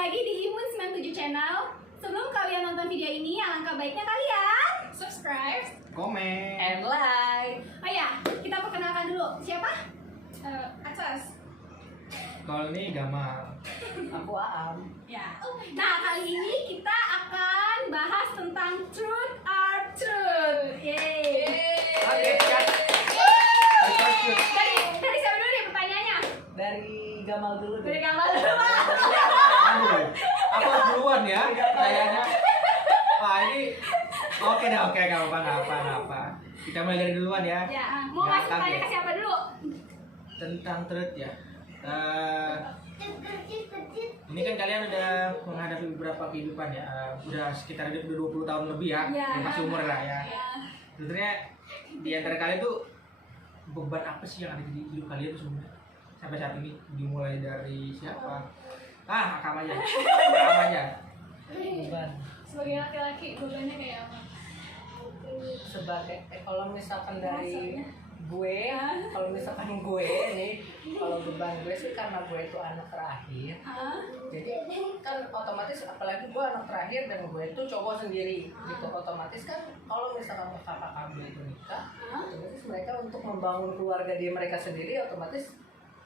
lagi di Imun 97 Channel. Sebelum kalian nonton video ini, alangkah baiknya kalian subscribe, komen, and like. Oh ya, kita perkenalkan dulu. Siapa? Atas. Kalau ini Gamal. Aku Aam. Ya. Nah, kali ini kita akan bahas tentang truth or truth. Yeay. Oke, siap. Dari siapa dulu nih pertanyaannya? Dari Gamal dulu deh. Dari Gamal dulu, Pak. Aduh, aku duluan ya, kayaknya. Wah ini, oke dah, oke, nggak apa-apa. Kita mulai dari duluan ya. Ya, mau Nggak ngasih pertanyaan kaget. ke siapa dulu? Tentang truth ya. Ini kan kalian udah menghadapi beberapa kehidupan ya. Udah sekitar hidup 20 tahun lebih ya. Ya. Masih umur lah ya. Ya. Sebenarnya di antara kalian tuh beban apa sih yang ada di hidup kalian tuh sebenarnya? Sampai saat ini dimulai dari siapa? Akam aja. Beban. Sebagai laki-laki, bebannya kayak apa? Sebagai kalau misalkan dari Maksudnya? gue, kalau misalkan gue nih, kalau beban gue sih karena gue itu anak terakhir. Jadi kan otomatis apalagi gue anak terakhir dan gue itu cowok sendiri gitu, otomatis kan kalau misalkan kakak kami itu nikah, otomatis mereka untuk membangun keluarga dia mereka sendiri otomatis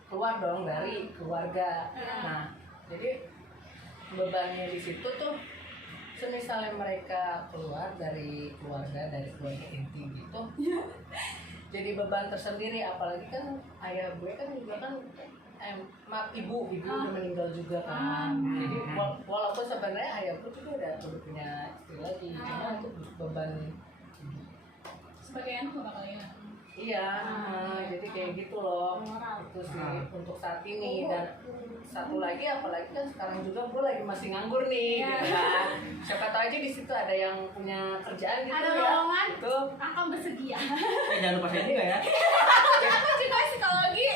keluar dong dari keluarga. Nah jadi bebannya di situ tuh semisalnya mereka keluar dari keluarga inti gitu, jadi beban tersendiri. Apalagi kan ayah gue kan juga kan ibu udah meninggal juga kan. Jadi walaupun sebenarnya ayah gue juga udah punya istri lagi, cuma itu beban Sebagai anak bakal ya. iya. Jadi kayak gitu loh, itu sih untuk saat ini. Dan satu lagi apalagi kan sekarang juga gue lagi masih nganggur nih gitu kan. Siapa tahu aja di situ ada yang punya kerjaan gitu Ada ya lowongan, gitu. akan bersedia. Jangan lupa saya juga ya. Aku juga psikologi.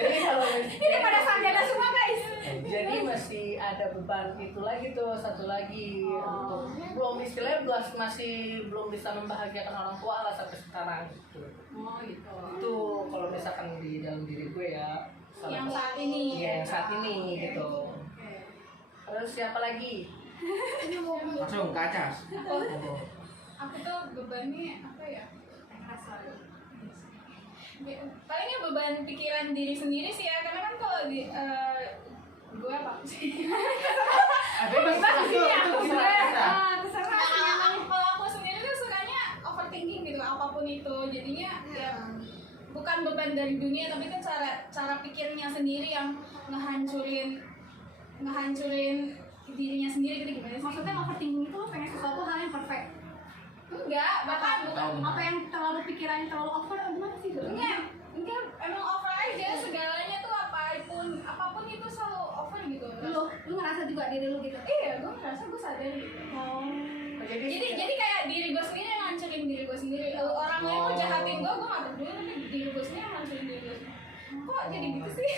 Jadi kalau Ini pada sarjana semua guys. jadi masih ada beban itu lagi tuh, satu lagi untuk belum istilahnya masih belum bisa membahagiakan orang tua lah sampai sekarang gitu. Oh gitu. Itu kalau misalkan di dalam diri gue ya. Yang saat ini. Iya, yang saat ini gitu. Terus siapa lagi? Langsung ke atas. Aku tuh bebannya apa ya? Palingnya beban pikiran diri sendiri sih ya, karena kan kalau di gue apa sih? Terserah Kalau aku sendiri tuh sukanya overthinking gitu, apapun itu. Jadinya ya bukan beban dari dunia, tapi kan cara pikirnya sendiri yang ngehancurin dirinya sendiri gitu. Gimana sih? Maksudnya overthinking itu lo pengen sesuatu hal yang perfect? Enggak, bahkan bukan apa yang terlalu pikirannya terlalu over, gimana sih? Enggak, emang over aja segalanya tuh apapun itu selalu over gitu. Lu ngerasa juga diri lu gitu? Iya, gue ngerasa, gue sadar gitu. Jadi kayak diri gue sendiri yang ngancurin diri gue sendiri. Orang lain mau jahatin gue gak peduli, tapi diri gue sendiri yang ngancurin diri gue sendiri. Kok jadi gitu sih?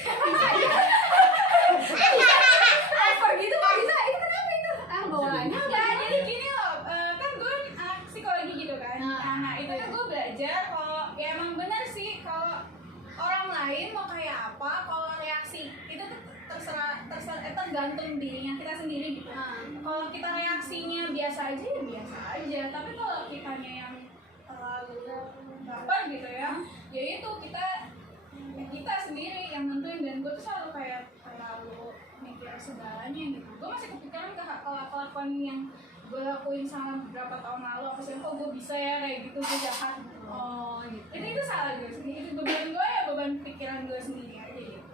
Over gitu kok bisa? Itu kenapa itu? Bawaannya enggak, jadi gini loh, kan gue psikologi gitu kan. Nah itu kan gue belajar kalau ya emang benar sih, kalau orang lain mau kayak apa, kalau reaksi itu terserah tergantung dirinya kita sendiri gitu. Kalau kita reaksinya biasa aja ya biasa aja, tapi kalau kitanya yang terlalu baper gitu ya itu kita sendiri yang nentuin. Dan gue tuh selalu kayak terlalu mikir segalanya gitu. Gue masih kepikiran kelakuan yang gue lakuin sama beberapa tahun lalu, apa sih kok gue bisa ya kayak gitu, gue jahat gitu. Gitu. Itu salah gue sendiri, itu beban gue ya, beban pikiran gue sendiri aja gitu.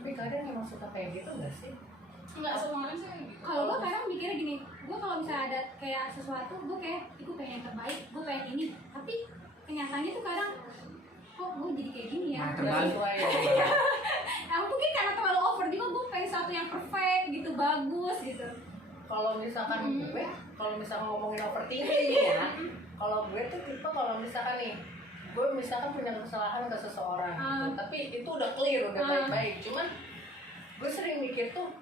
Tapi kadang emang suka kayak gitu nggak sih? Enggak semua orang sih gitu. Kalau gue kadang mikirnya gini, gue kalau misalnya ada kayak sesuatu, gue kayak itu pengen yang terbaik, gue pengen ini, tapi kenyataannya tuh kadang kok gue jadi kayak gini ya. Terbalik. Mungkin karena terlalu over juga, gue pengen sesuatu yang perfect gitu, bagus gitu. Kalau misalkan gue, kalau misalkan ngomongin overthinking ya, kalau gue tuh tipe kalau misalkan nih, gue misalkan punya kesalahan ke seseorang, gitu, tapi itu udah clear, udah baik-baik. Cuman gue sering mikir tuh,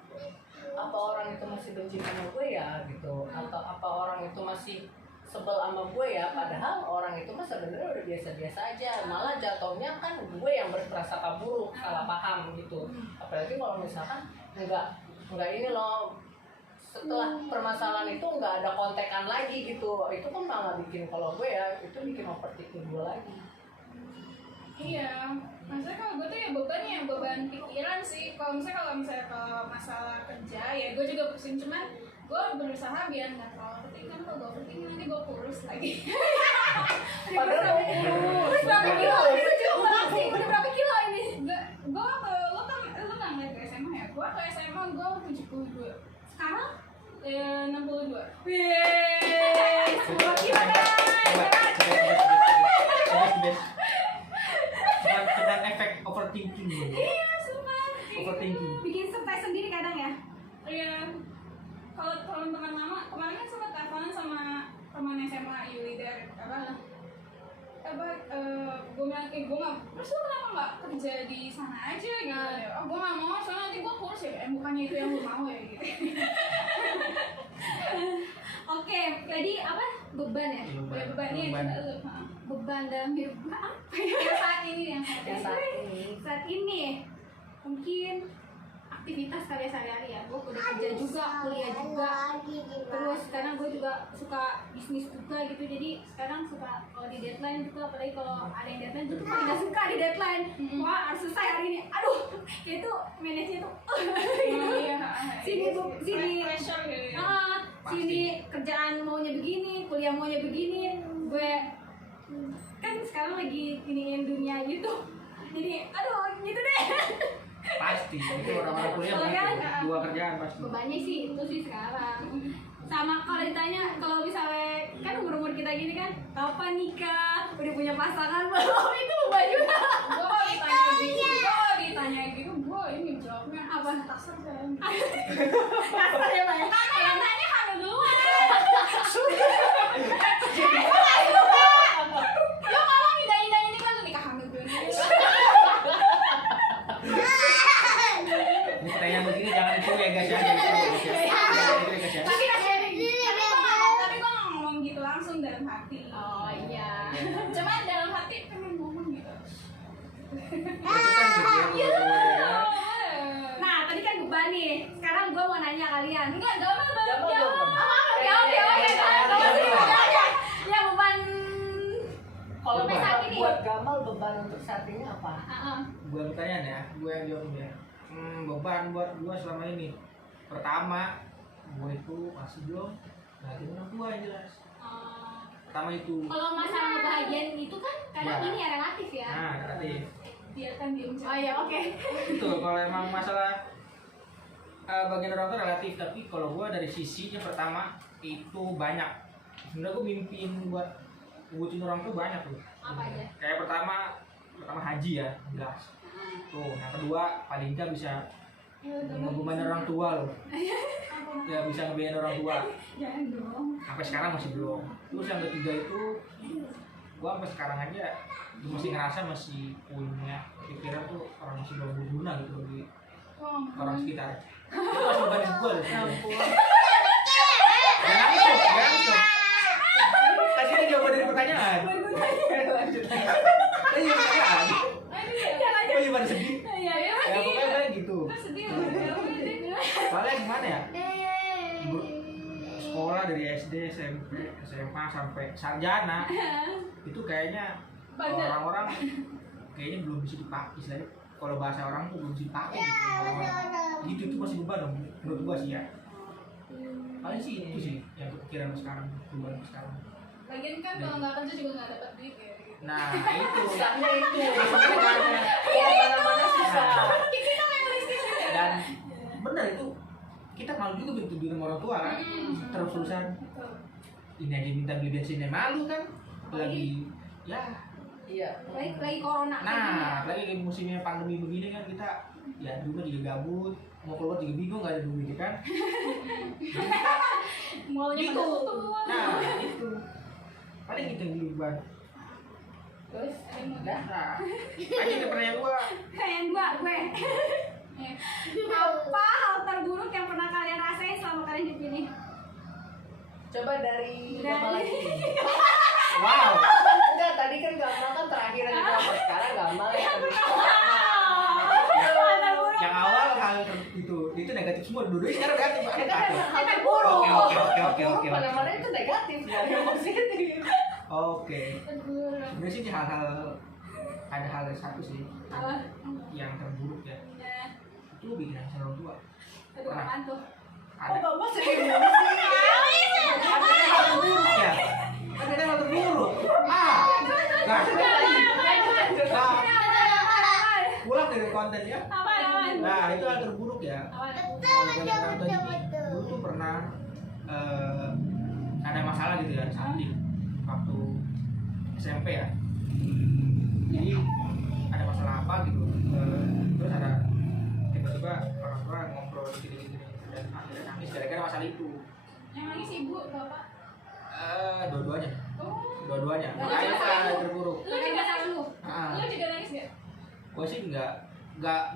apa orang itu masih benci sama gue ya gitu, atau apa orang itu masih sebel sama gue ya, padahal orang itu mah sebenarnya udah biasa-biasa aja, malah jatuhnya kan gue yang berprasangka buruk, salah paham gitu. Apalagi kalau misalkan enggak nggak ini loh, setelah permasalahan itu nggak ada kontekan lagi gitu. Itu kan malah bikin, kalau gue ya itu bikin overthinking gue lagi. Iya, maksudnya kalau gue tuh ya beban pikiran sih. Kalau misalnya kalau masalah kerja ya gue juga pusing, cuman gue berusaha biar nggak terlalu overthinking. Kan kalau gue overthinking nanti gue kurus lagi. Padahal Terus berapa kilo? Ini lucu banget sih. Udah berapa kilo ini? Gue waktu lo nggak ngeliat ke SMA ya? Gue ke SMA gue 72. Sekarang 62. Wih, 10 kilo Dengan efek overthinking loh. Iya, sumpah. Overthinking. Bikin stres sendiri kadang ya? Iya. Kalau teman-teman lama, kemarin kan sempat teleponan sama teman SMA Yuli dari gue bilang, gue nggak, terus lu kenapa nggak kerja di sana aja gitu? Oh, gue nggak mau, soalnya nanti gue kurus ya. Bukannya itu yang lu mau ya gitu. Oke, jadi apa? Beban ya? Beban iya, beban dalam hidup gue apa ya? Yang saat ini mungkin aktivitas karya sehari-hari ya. Gue udah kerja juga, kuliah juga, terus sekarang gue juga suka bisnis juga gitu. Jadi sekarang suka kalau di deadline juga, apalagi kalau ada yang deadline itu paling gak suka di deadline. Wah, harus selesai hari ini. Aduh, itu manage-nya tuh sini kerjaan maunya begini, kuliah maunya begini. Gue kan sekarang lagi iniin dunia gitu, jadi aduh gitu deh. Pasti itu orang-orang kuliah begitu, dua kerjaan pasti. Bebannya sih itu sih sekarang. Sama kalau ditanya, kalau misalnya kan umur kita gini kan, kapan nikah, udah punya pasangan belum, itu beban juga. Gue ditanya gitu, gue ini jawabnya apa? Kasar kan? Kasar ya Pak ya? Karena yang tanya hamil duluan. Lo ngomong indah-indah ini kan lu nikah hamil duluan. Ini pertanyaan begini jangan itu ya guys ya. Tapi gue nggak ngomong gitu langsung dalam hati. Oh iya. Cuman dalam hati pengen ngomong gitu. Nah tadi kan beban nih. Sekarang gue mau nanya kalian. Enggak, jawab. Ya beban. Kalau sampai saat ini. buat Gamal beban untuk saat ini apa? Gue pertanyaan ya, gue yang jawab ya. Beban buat gue selama ini. Pertama, gue itu masih belum bahagia orang tua yang jelas. Pertama itu. Kalau masalah kebahagiaan itu kan kadang ini ya relatif ya. Nah, relatif. Biarkan dia menjawab. Oh iya, oke. Itu kalau emang masalah bagian orang tua relatif, tapi kalau gue dari sisinya pertama itu banyak. Sebenarnya gue mimpiin buat wujudin orang tua banyak tuh. Apa aja? Kayak pertama haji ya, jelas. Tuh, yang kedua paling nggak bisa ngebebanin orang tua loh. Ya bisa ngebiayain orang tua. Jangan dong. Sampai sekarang masih belum. Terus yang ketiga itu gua sampai sekarang aja masih ngerasa masih punya pikiran tuh orang masih belum berguna gitu bagi orang sekitar. Itu masih beban gua loh. Jangan itu. Tadi kan jawaban dari pertanyaan. Lanjut. Tadi pertanyaan. Oh iya pada sedih. Iya, Ya pokoknya kayak gitu. sedih. Soalnya gimana ya? Sekolah dari SD, SMP, SMA sampai sarjana itu kayaknya orang-orang kayaknya belum bisa dipakai istilahnya. Kalau bahasa orang tuh belum bisa dipakai gitu. Orang-orang. Gitu itu masih beban dong menurut gua sih ya. Paling sih itu sih yang kepikiran sekarang, beban sekarang. Lagian kan kalau nggak kerja juga nggak dapat duit ya. Nah itu. Susahnya itu. Mana-mana susah. Kita realistis ya. Dan bener itu kita malu juga bentuk sama orang tua kan. Terus-terusan ini aja minta beli bensinnya malu kan. Lagi ya. Iya. Lagi corona. Nah, lagi kayak musimnya pandemi begini kan kita ya di rumah juga gabut, mau keluar juga bingung nggak ada duit kan. Mallnya Gitu. pada tutup. Nah, itu paling itu yang beban. Terus udah. Nah, aja ke pertanyaan gua. Kayak gue. Apa hal terburuk yang pernah kalian rasain selama kalian hidup ini? Coba dari Gamal lagi. Wow. Enggak, tadi kan Gamal kan terakhir aja Gamal. Sekarang Gamal yang lebih Yang awal hal itu negatif negatif semua, dua-duanya sekarang negatif. Ya kan Aduh. hal terburuk. Oke. Mana-mana itu negatif, nggak ada yang positif. Oke. Terburuk. Sebenarnya sih hal-hal ada hal satu sih Apa? yang terburuk ya. Nah, Itu bikin nangis orang tua. aduh apaan tuh? Oh, Ada. bapak sedih mulu sih. Ada hal terburuk ya. Ada hal terburuk. Nah, pulang dari konten ya. Apaan? Nah, itu hal terburuk ya. Dulu tuh pernah ada masalah gitu ya, samping waktu SMP ya. Jadi ada masalah apa gitu, terus ada tiba-tiba orang tua ngobrol gitu dan akhirnya nangis gara-gara masalah itu. Yang nangis ibu, bapak. Dua-duanya, Oh. dua-duanya. Lu Makanya juga itu hal nangis? terburuk. Lu juga nangis? Ah. Lu juga nangis gak? Gue sih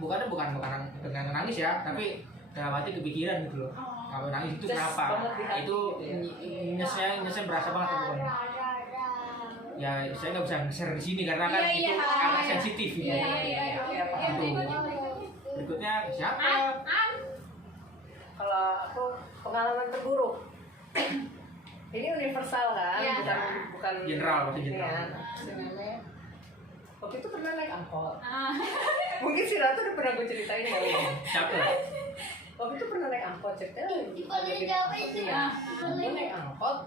bukan nangis ya, tapi dalam hati kepikiran gitu loh. Oh. Kalau nangis itu Just kenapa? banget di hati Itu gitu nyesnya berasa banget pokoknya. Ya saya nggak bisa share di sini karena kan Iya, itu iya. agak sensitif gitu. Iya, iya. Iya, Pak. Yang berikutnya. Berikutnya siapa? Kalau aku pengalaman terburuk. Ini universal kan, Iya. bukan General, pasti general. Iya. Sebenarnya waktu itu pernah naik angkot. Ah. Mungkin si Ratu udah pernah gue ceritain ya. Siapa? Waktu itu pernah naik angkot, ceritanya Di paling jauh itu ya. Gue naik angkot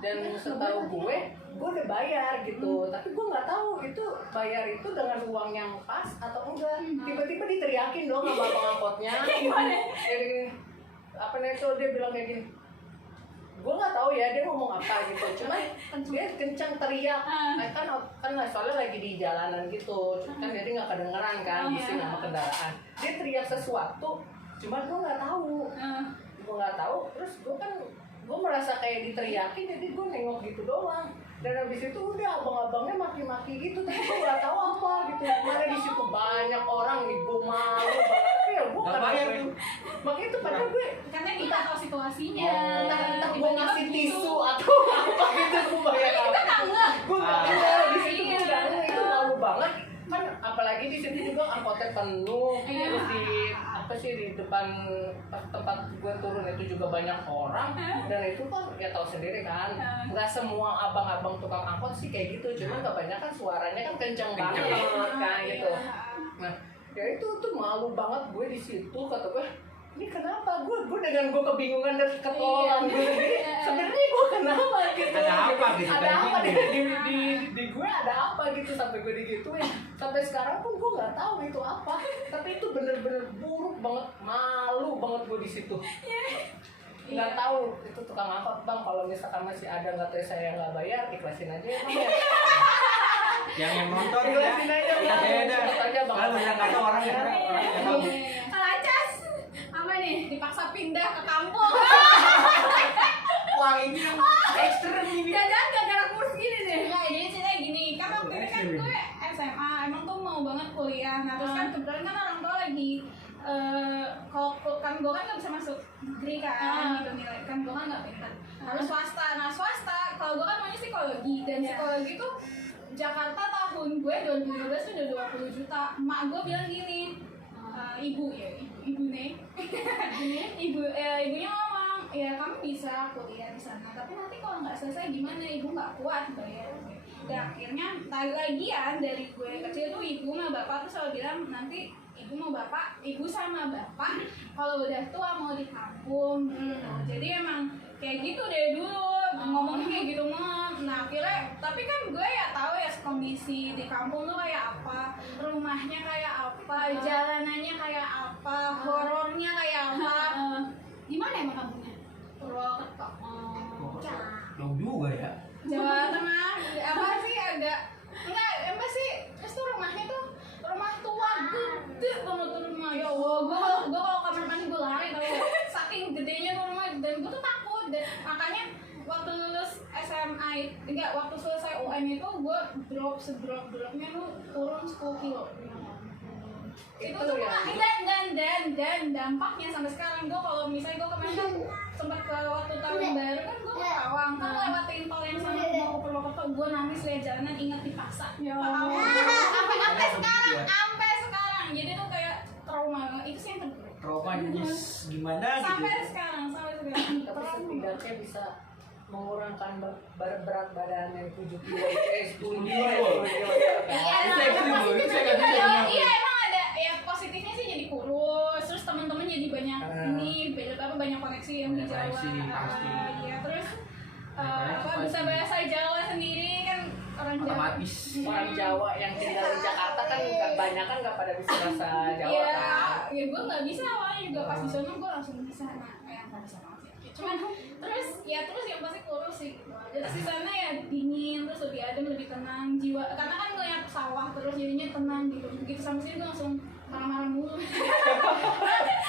dan setahu gue udah bayar gitu, tapi gue nggak tahu itu bayar itu dengan uang yang pas atau enggak. Tiba-tiba diteriakin dong sama abang angkotnya. Jadi apa nih itu dia bilang kayak gini. Gue nggak tahu ya dia ngomong apa gitu, cuma dia kencang teriak. Kan soalnya lagi di jalanan gitu, kan jadi nggak kedengeran kan di sini sama kendaraan. Dia teriak sesuatu, cuman gue nggak tahu. Terus gue merasa kayak diteriakin, jadi gue nengok gitu doang. Dan habis itu udah abang-abangnya maki-maki gitu, tapi gue nggak tahu apa gitu. Mana di situ banyak orang nih, gue malu banget. Tapi ya gue Nggak bayar tuh. makanya itu padahal gue Karena kita tahu situasinya. entah gue ngasih tisu atau apa gitu, gue bayar apa. Gue nggak tahu di situ gue nggak tahu, itu malu banget. Kan apalagi di situ juga angkotnya penuh, terus di depan tempat gue turun itu juga banyak orang, dan itu kan ya tahu sendiri kan, nggak semua abang-abang tukang angkot sih kayak gitu, cuman kebanyakan suaranya kan kenceng banget kan gitu. Nah ya itu tuh malu banget gue di situ, kata gue ini kenapa gue dengan gue kebingungan dan ketolong gue gini, sebenarnya gue kenapa gitu, Ada apa gitu, ada kayak apa gini. di gue ada apa gitu, sampai gue digituin. Sampai sekarang pun gue nggak tahu itu apa, tapi itu bener-bener buruk banget, malu banget gue di situ. Nggak tahu itu tukang angkot, bang kalau misalkan masih ada nggak tahu saya nggak bayar, ikhlasin aja ya bang ya. Yang nonton ya. Ikhlasin aja bang, ikhlasin aja bang. Kalau beneran nggak tahu orang ya. Orang nggak tahu. Kalacas. Apa nih? Dipaksa pindah ke kampung. Wah ini yang ekstrem ini. Jangan gara-gara kurs gini deh. Enggak, jadi ceritanya gini. Kan waktu itu kan gue SMA, emang tuh mau banget kuliah. Nah terus kan kebetulan kan orang tua lagi kalau kan gue kan nggak bisa masuk negeri kan, gitu nilai kan gue kan nggak pintar, harus swasta. Nah swasta, kalau gue kan maunya psikologi, dan psikologi tuh Jakarta tahun gue 2012 tuh udah 20 juta. Emak gue bilang gini, ibu nih, ibunya ngomong, ya kamu bisa kuliah di sana, tapi nanti kalau nggak selesai gimana, ibu nggak kuat bayar. Dan akhirnya lagian dari gue kecil tuh ibu sama bapak tuh selalu bilang nanti ibu sama bapak kalau udah tua mau di kampung gitu. Jadi emang kayak gitu dari dulu ngomongnya kayak gitu mah. Nah akhirnya tapi kan gue ya tahu ya kondisi di kampung tuh kayak apa, rumahnya kayak apa, jalanannya kayak apa, horornya kayak apa. Gimana emang kampungnya? Purwokerto. Jauh juga ya. Jawa Tengah. Apa sih agak enggak emang sih terus tuh rumahnya tuh rumah tua gede banget tuh rumah. Ya Allah, gue kalau kamar mandi gue lari tau, saking gedenya tuh rumah, dan gue tuh takut. Dan makanya waktu lulus SMA enggak, waktu selesai UN itu gue drop-dropnya tuh turun 10 kilo. Itu tuh ya. dan dampaknya sampai sekarang gue kalau misalnya gue kemarin kan sempat ke waktu tahun baru kan gue ke Pawang kan lewatin tol yang sama mau ke Purwokerto, gue nangis lihat jalanan, ingat dipaksa. Sampai sekarang, jadi tuh kayak trauma. itu sih yang terburuk. trauma jenis gimana gitu. Sampai sekarang. Tapi setidaknya bisa mengurangkan berat badan yang 7 kilo, 10 kilo, Iya, emang ada ya positifnya sih jadi kurus, terus teman-teman jadi banyak banyak koneksi yang di Jawa. Pasti. Iya, terus bisa bahasa Jawa sendiri kan orang Jawa. Otomatis. Orang Jawa yang tinggal di Jakarta kan kebanyakan nggak pada bisa bahasa Jawa kan. Iya, gue nggak bisa awalnya juga pas di sana gue langsung bisa nggak bisa banget sih. Cuman terus yang pasti kurus sih. Terus di sana ya dingin, terus lebih adem, lebih tenang jiwa. Karena kan ngeliat sawah terus jadinya tenang gitu. Begitu sampai sini gue langsung marah-marah mulu.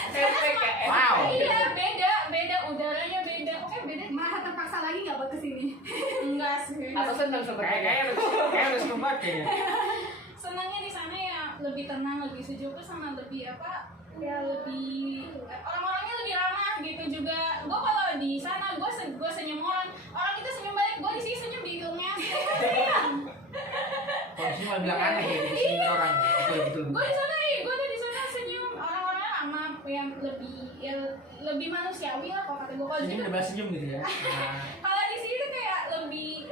Efek ya. Wow. Iya, beda udaranya beda. Oke, beda. Malah terpaksa lagi nggak buat kesini. Enggak sih. Atau senang sebenarnya. Kayak harus membuat kayaknya. Senangnya di sana ya lebih tenang, lebih sejuk, terus sama lebih ya lebih orang-orangnya lebih ramah gitu juga. Gue kalau di sana gue senyum orang itu senyum balik, gue di sini senyum di hidungnya. Kalau sini malah bilang aneh ya, di sini orang betul. Gue di sana senyum, orang-orangnya ramah, yang lebih manusiawi lah kalau kata gue. Kalau di Senyum situ udah senyum gitu ya. Nah, kalau di sini tuh kayak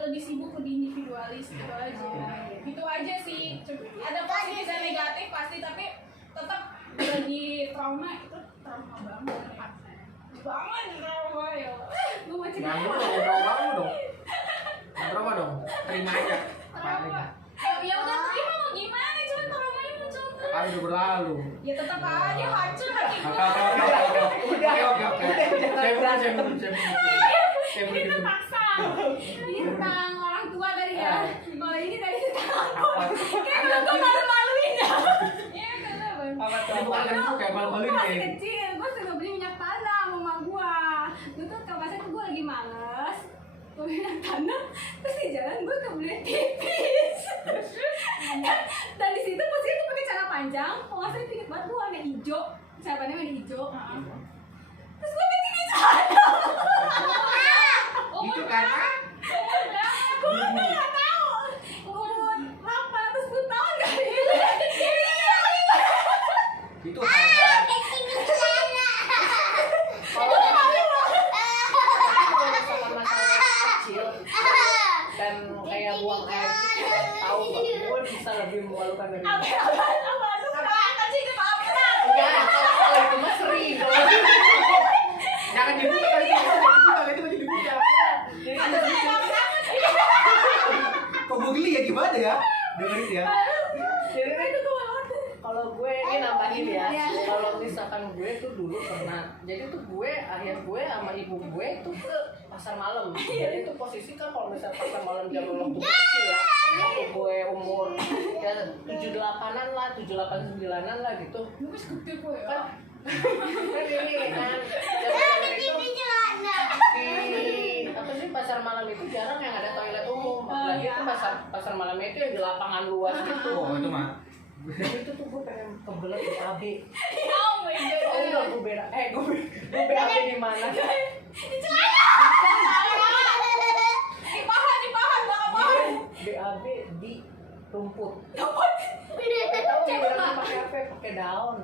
lebih sibuk, lebih individualis gitu aja. Gitu aja sih. Ada positif dan negatif pasti, tapi tetap jadi trauma itu trauma banget ya. Gue mau cerita. jangan dulu dong, kamu dong. Trauma dong, terima aja. Trauma. Ya udah terima mau gimana, cuma traumanya muncul terus. Kan udah berlalu. Ya tetap aja hancur hati gue. Saya Ini terpaksa. Ini tentang orang tua tadi ya. Kalau ini tadi tentang aku. Kayak gue malu-maluin ya. Iya kenapa? Apa tuh? Bukan kayak malu-maluin Masih kayak. kecil, gue suka beli minyak tanah sama mama gue. Gue tuh kalau pas itu gue lagi males, gue beli minyak tanah, terus di jalan gue kebelet pipis. Dan di situ posisinya tuh pakai celana panjang, kalau nggak salah inget banget gue warna hijau, celapannya warna hijau. Terus gue kencing di sana. Itu karena Gue nggak tahu. Umur 810 tahun kali. itu karena Kalau masalah kecil dan kayak buang air kecil, tahu nggak? Gue bisa lebih memalukan dari itu. Ya, kalau itu mah sering. jangan dibuka kali itu masih dibuka. Kok gue geli ya gimana ya? Dengerin ya. Jadi kalau gue ini nambahin ya, kalau misalkan gue tuh dulu pernah, jadi tuh ayah gue sama ibu gue tuh ke pasar malam. Jadi tuh posisi kan kalau misalnya pasar malam jam waktu kecil ya, waktu gue umur ya 7-8an lah, 7-8-9an lah gitu. Kan ini kan zaman itu di apa sih pasar malam itu jarang yang ada toilet umum, apalagi itu pasar malamnya itu yang di lapangan luas gitu. Oh itu mah. Jadi itu tuh gue pengen kebelet BAB. Oh my god. Oh enggak, gue BAB di mana? Dipahan, bakal pahan. BAB di rumput. Tahu dia pakai apa? Pakai daun.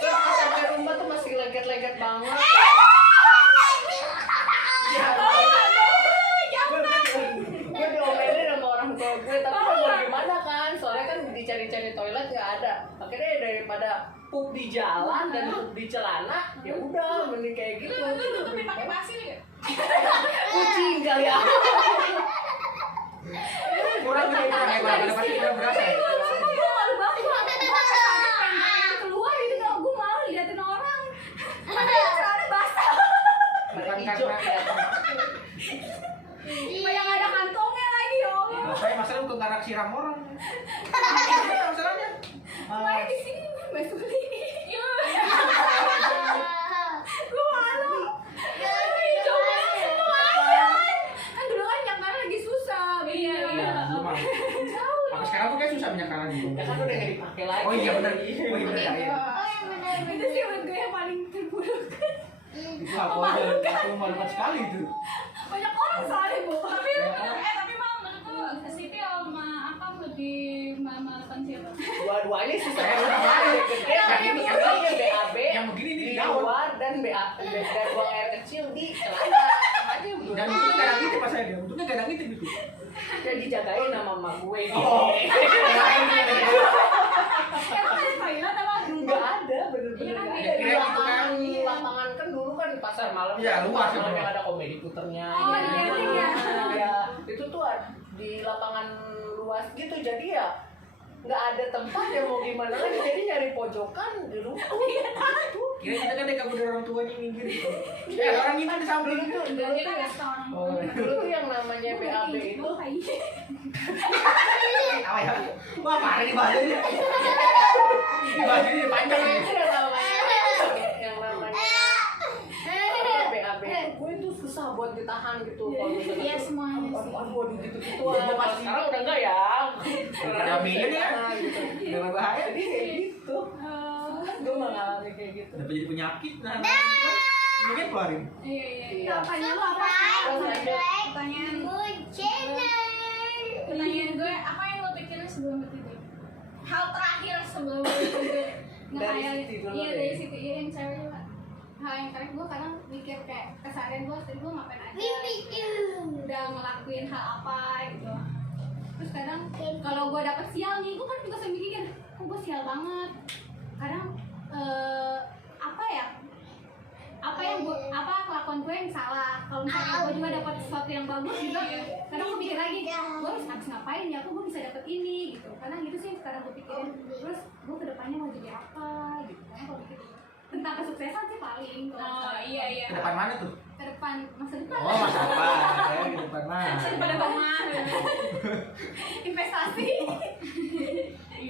Terus pas sampai rumah tuh masih leget-leget banget. Gue diomelin sama orang tua gue, tapi mau gimana kan? Soalnya kan dicari-cari toilet nggak ada. Akhirnya daripada pup di jalan dan pup di celana, ya udah mending kayak gitu. Lu tutupin pakai pasir ya? Kucing kali ya. Kurang gitu kayak pasti kurang berasa ya. Gue malu banget. Gue keluar itu kalau gue malu liatin orang. Celana basah. Bukan Hijau karena kelihatan. Yang ada kantongnya lagi ya Allah. saya masalah bukan karena siram orang. Masalahnya. Kemarin di sini Mbak Suli. Gue malu. Coba semuanya. Kan dulu kan yang karena lagi susah. Iya. Rumah. Apa sekarang tuh kayak susah minyak kanan gitu. Ya kan udah nggak dipakai lagi. Oh iya benar. Oh iya benar ya. Itu sih menurut gue yang paling terburuk. Itu aku memalukan sekali itu. Banyak orang soalnya bu. Tapi mau menurutku Siti sama apa lebih memalukan siapa? Dua-duanya sih Saya sama. udah malu. Gede kan itu dan buang air kecil di celana aja belum. Dan itu kadang gitu pas saya, untungnya kadang gitu gitu. Ya dijagain sama mama gue gitu. Oh. Emang ada toilet apa? Nggak ada, bener-bener Iya kan, nggak beda. ada. Di Kira lapangan, itu kan- lapangan kan dulu kan di pasar malam. Iya, luas malam kan. yang ada komedi puternya. Oh, gitu. di Genting ya? Ya, itu tuh di lapangan luas gitu, jadi ya nggak ada tempat ya mau gimana lagi, jadi nyari pojokan di rumah. Kira kita kan kabur dari orang tuanya minggir gitu. Ya orang itu di samping itu. Dulu Dia tuh kan ya, kasih tau orang Oh. tua. dulu tuh yang namanya BAB itu Apa ya? Wah, parah nih bahasanya. Ini bahasanya panjang nih. itu yang namanya BAB itu gue tuh susah buat ditahan gitu kalau misalnya Iya, tuh, semuanya sih. aduh gitu-gitu kalau sekarang udah enggak ya Udah minggir ya. gitu. Udah bahaya. Jadi kayak gitu gue mengalami kayak gitu. Udah jadi penyakit nah. Mungkin keluarin. Iya, iya. Iya. Apanya lu apa? Terus lanjut. Pertanyaan gue, apa yang lo pikirin sebelum tidur? Hal terakhir sebelum tidur. Dari Ngehayal- Siti dulu Iya, deh. dari Siti. Iya, yang cewek juga. Hal yang terakhir gue kadang mikir kayak keseharian gue tadi gue ngapain aja, udah ngelakuin hal apa gitu. Terus kadang kalau gue dapet sial nih, gue kan juga sering mikir, kok gue sial banget. Kadang apa yang kelakuan gue yang salah. Kalau misalnya gue juga dapat sesuatu yang bagus juga, kadang gue pikir lagi, gue harus ngapain ya, kok gue bisa dapet ini gitu. Kadang gitu sih sekarang gue pikirin. Terus gue kedepannya mau jadi apa gitu. Karena kalau pikir tentang kesuksesan sih paling. Oh, iya, iya. Ke depan mana tuh? Ke depan, masa depan. Oh, masa depan. Ya, ke depan mana? Pada rumah. Investasi.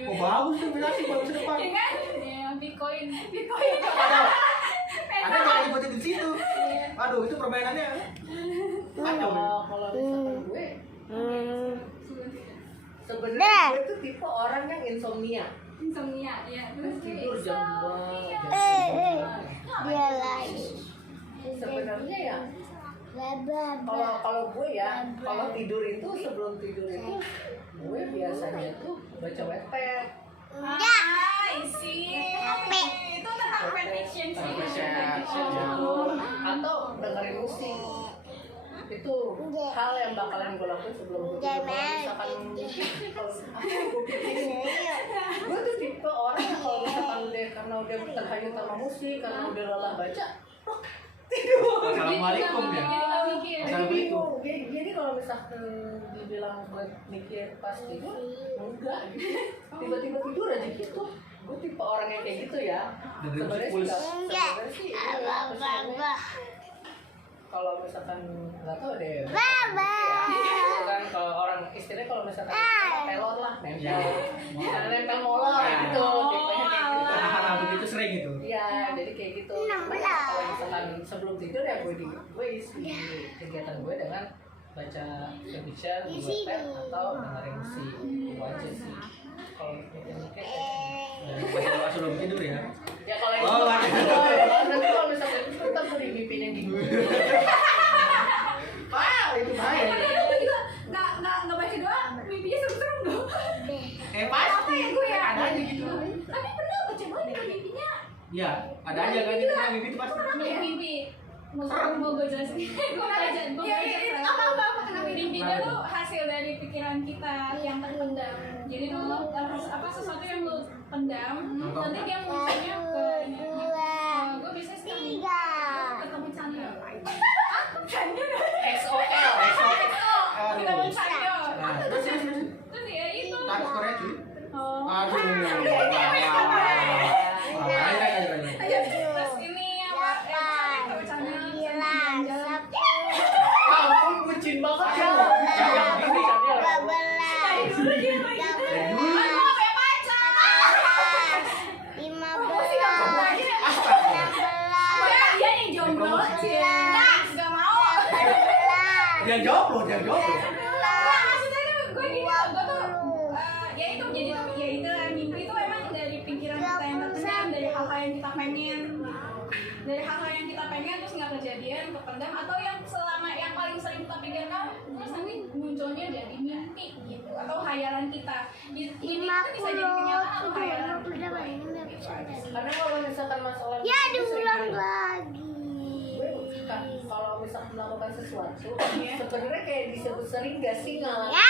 Oh, bagus tuh bilasi bagus ke depan. Iya kan? Iya, Bitcoin. Bitcoin. Ada jangan dibuatin di situ. Aduh, itu permainannya. Kacau. Kalau misalkan gue sebenarnya gue tuh tipe orang yang insomnia. Insomnia, ya. Terus Tidur jam 2 jam 3. Sebenarnya ya kalau gue ya, kalau tidur itu sebelum tidur itu gue biasanya tuh baca Wattpad. Isi. Itu tentang fanfiction sih. Fanfiction. Atau dengerin musik. Itu hal yang bakalan gue lakuin sebelum gue tidur. Kalau misalkan gue pikirin, gue tuh tipe orang yang kalau misalkan karena udah terhanyut sama musik, karena udah lelah baca, tidur. Assalamualaikum ya. Jadi nggak mikir. Jadi bingung. Jadi kalau misalkan dibilang buat mikir pas tidur, enggak gitu. Tiba-tiba tidur aja gitu. Gue tipe orang yang kayak gitu ya. Dengerin musik Sebenarnya sih kalau misalkan nggak tahu deh. Ya, kan kalau orang istilahnya kalau misalkan pelor lah, nempel molor gitu. Tipenya kayak gitu. Hal-hal begitu sering gitu. Iya, jadi kayak gitu. Cuman kalau misalkan sebelum tidur ya gue isi kegiatan gue dengan baca fiction di Wattpad atau dengerin musik. Itu aja sih. Kalau mikir-mikir Baca sebelum tidur ya. ya kalau yang Oh, nanti kalau misalkan itu tetap gue mimpinya gitu. Wah, itu bahaya. gue juga nggak baca doa, mimpinya serem-serem loh. Pasti. Apa ya gue ya? Ada aja gitu. Tapi bener baca doa juga mimpinya. Iya, ada aja kan itu kan mimpi itu pasti. Mimpi. Mau gue jelasin. Gue belajar. Apa kenapa Mimpi itu tuh hasil dari pikiran kita yang terpendam. Jadi dulu harus apa sesuatu yang lu pendam, nanti dia munculnya ke gue biasanya sekarang ketemu Chandra. XOL. Ketemu Chandra. Nah, terus Terus ya itu. tarik Korea cuy. Oh. Aduh. Terus ini apa? Ketemu Chandra. Jalan-jalan. Ampun, bucin banget ya. Jangan gini. Dari dulu dia kayak gitu. Dari dulu. Aku gak punya pacar. Dia yang jomblo aja. Gak mau. Dia jawab loh, dia jawab loh. Nah, maksudnya tuh gue gini loh, gue tuh ya itu jadi ya itu mimpi itu emang dari pikiran kita yang terpendam, dari hal-hal yang kita pengen, terus nggak kejadian, kependam, atau yang selama yang paling sering kita pikirkan terus nanti munculnya jadi mimpi gitu atau hayalan kita. Ini itu bisa jadi kenyataan atau hayalan kita. Karena kalau misalkan masalah Ya itu sering diulang kali. lagi. kalau misalkan melakukan sesuatu sebenarnya kayak disebut sering gak sih ngalamin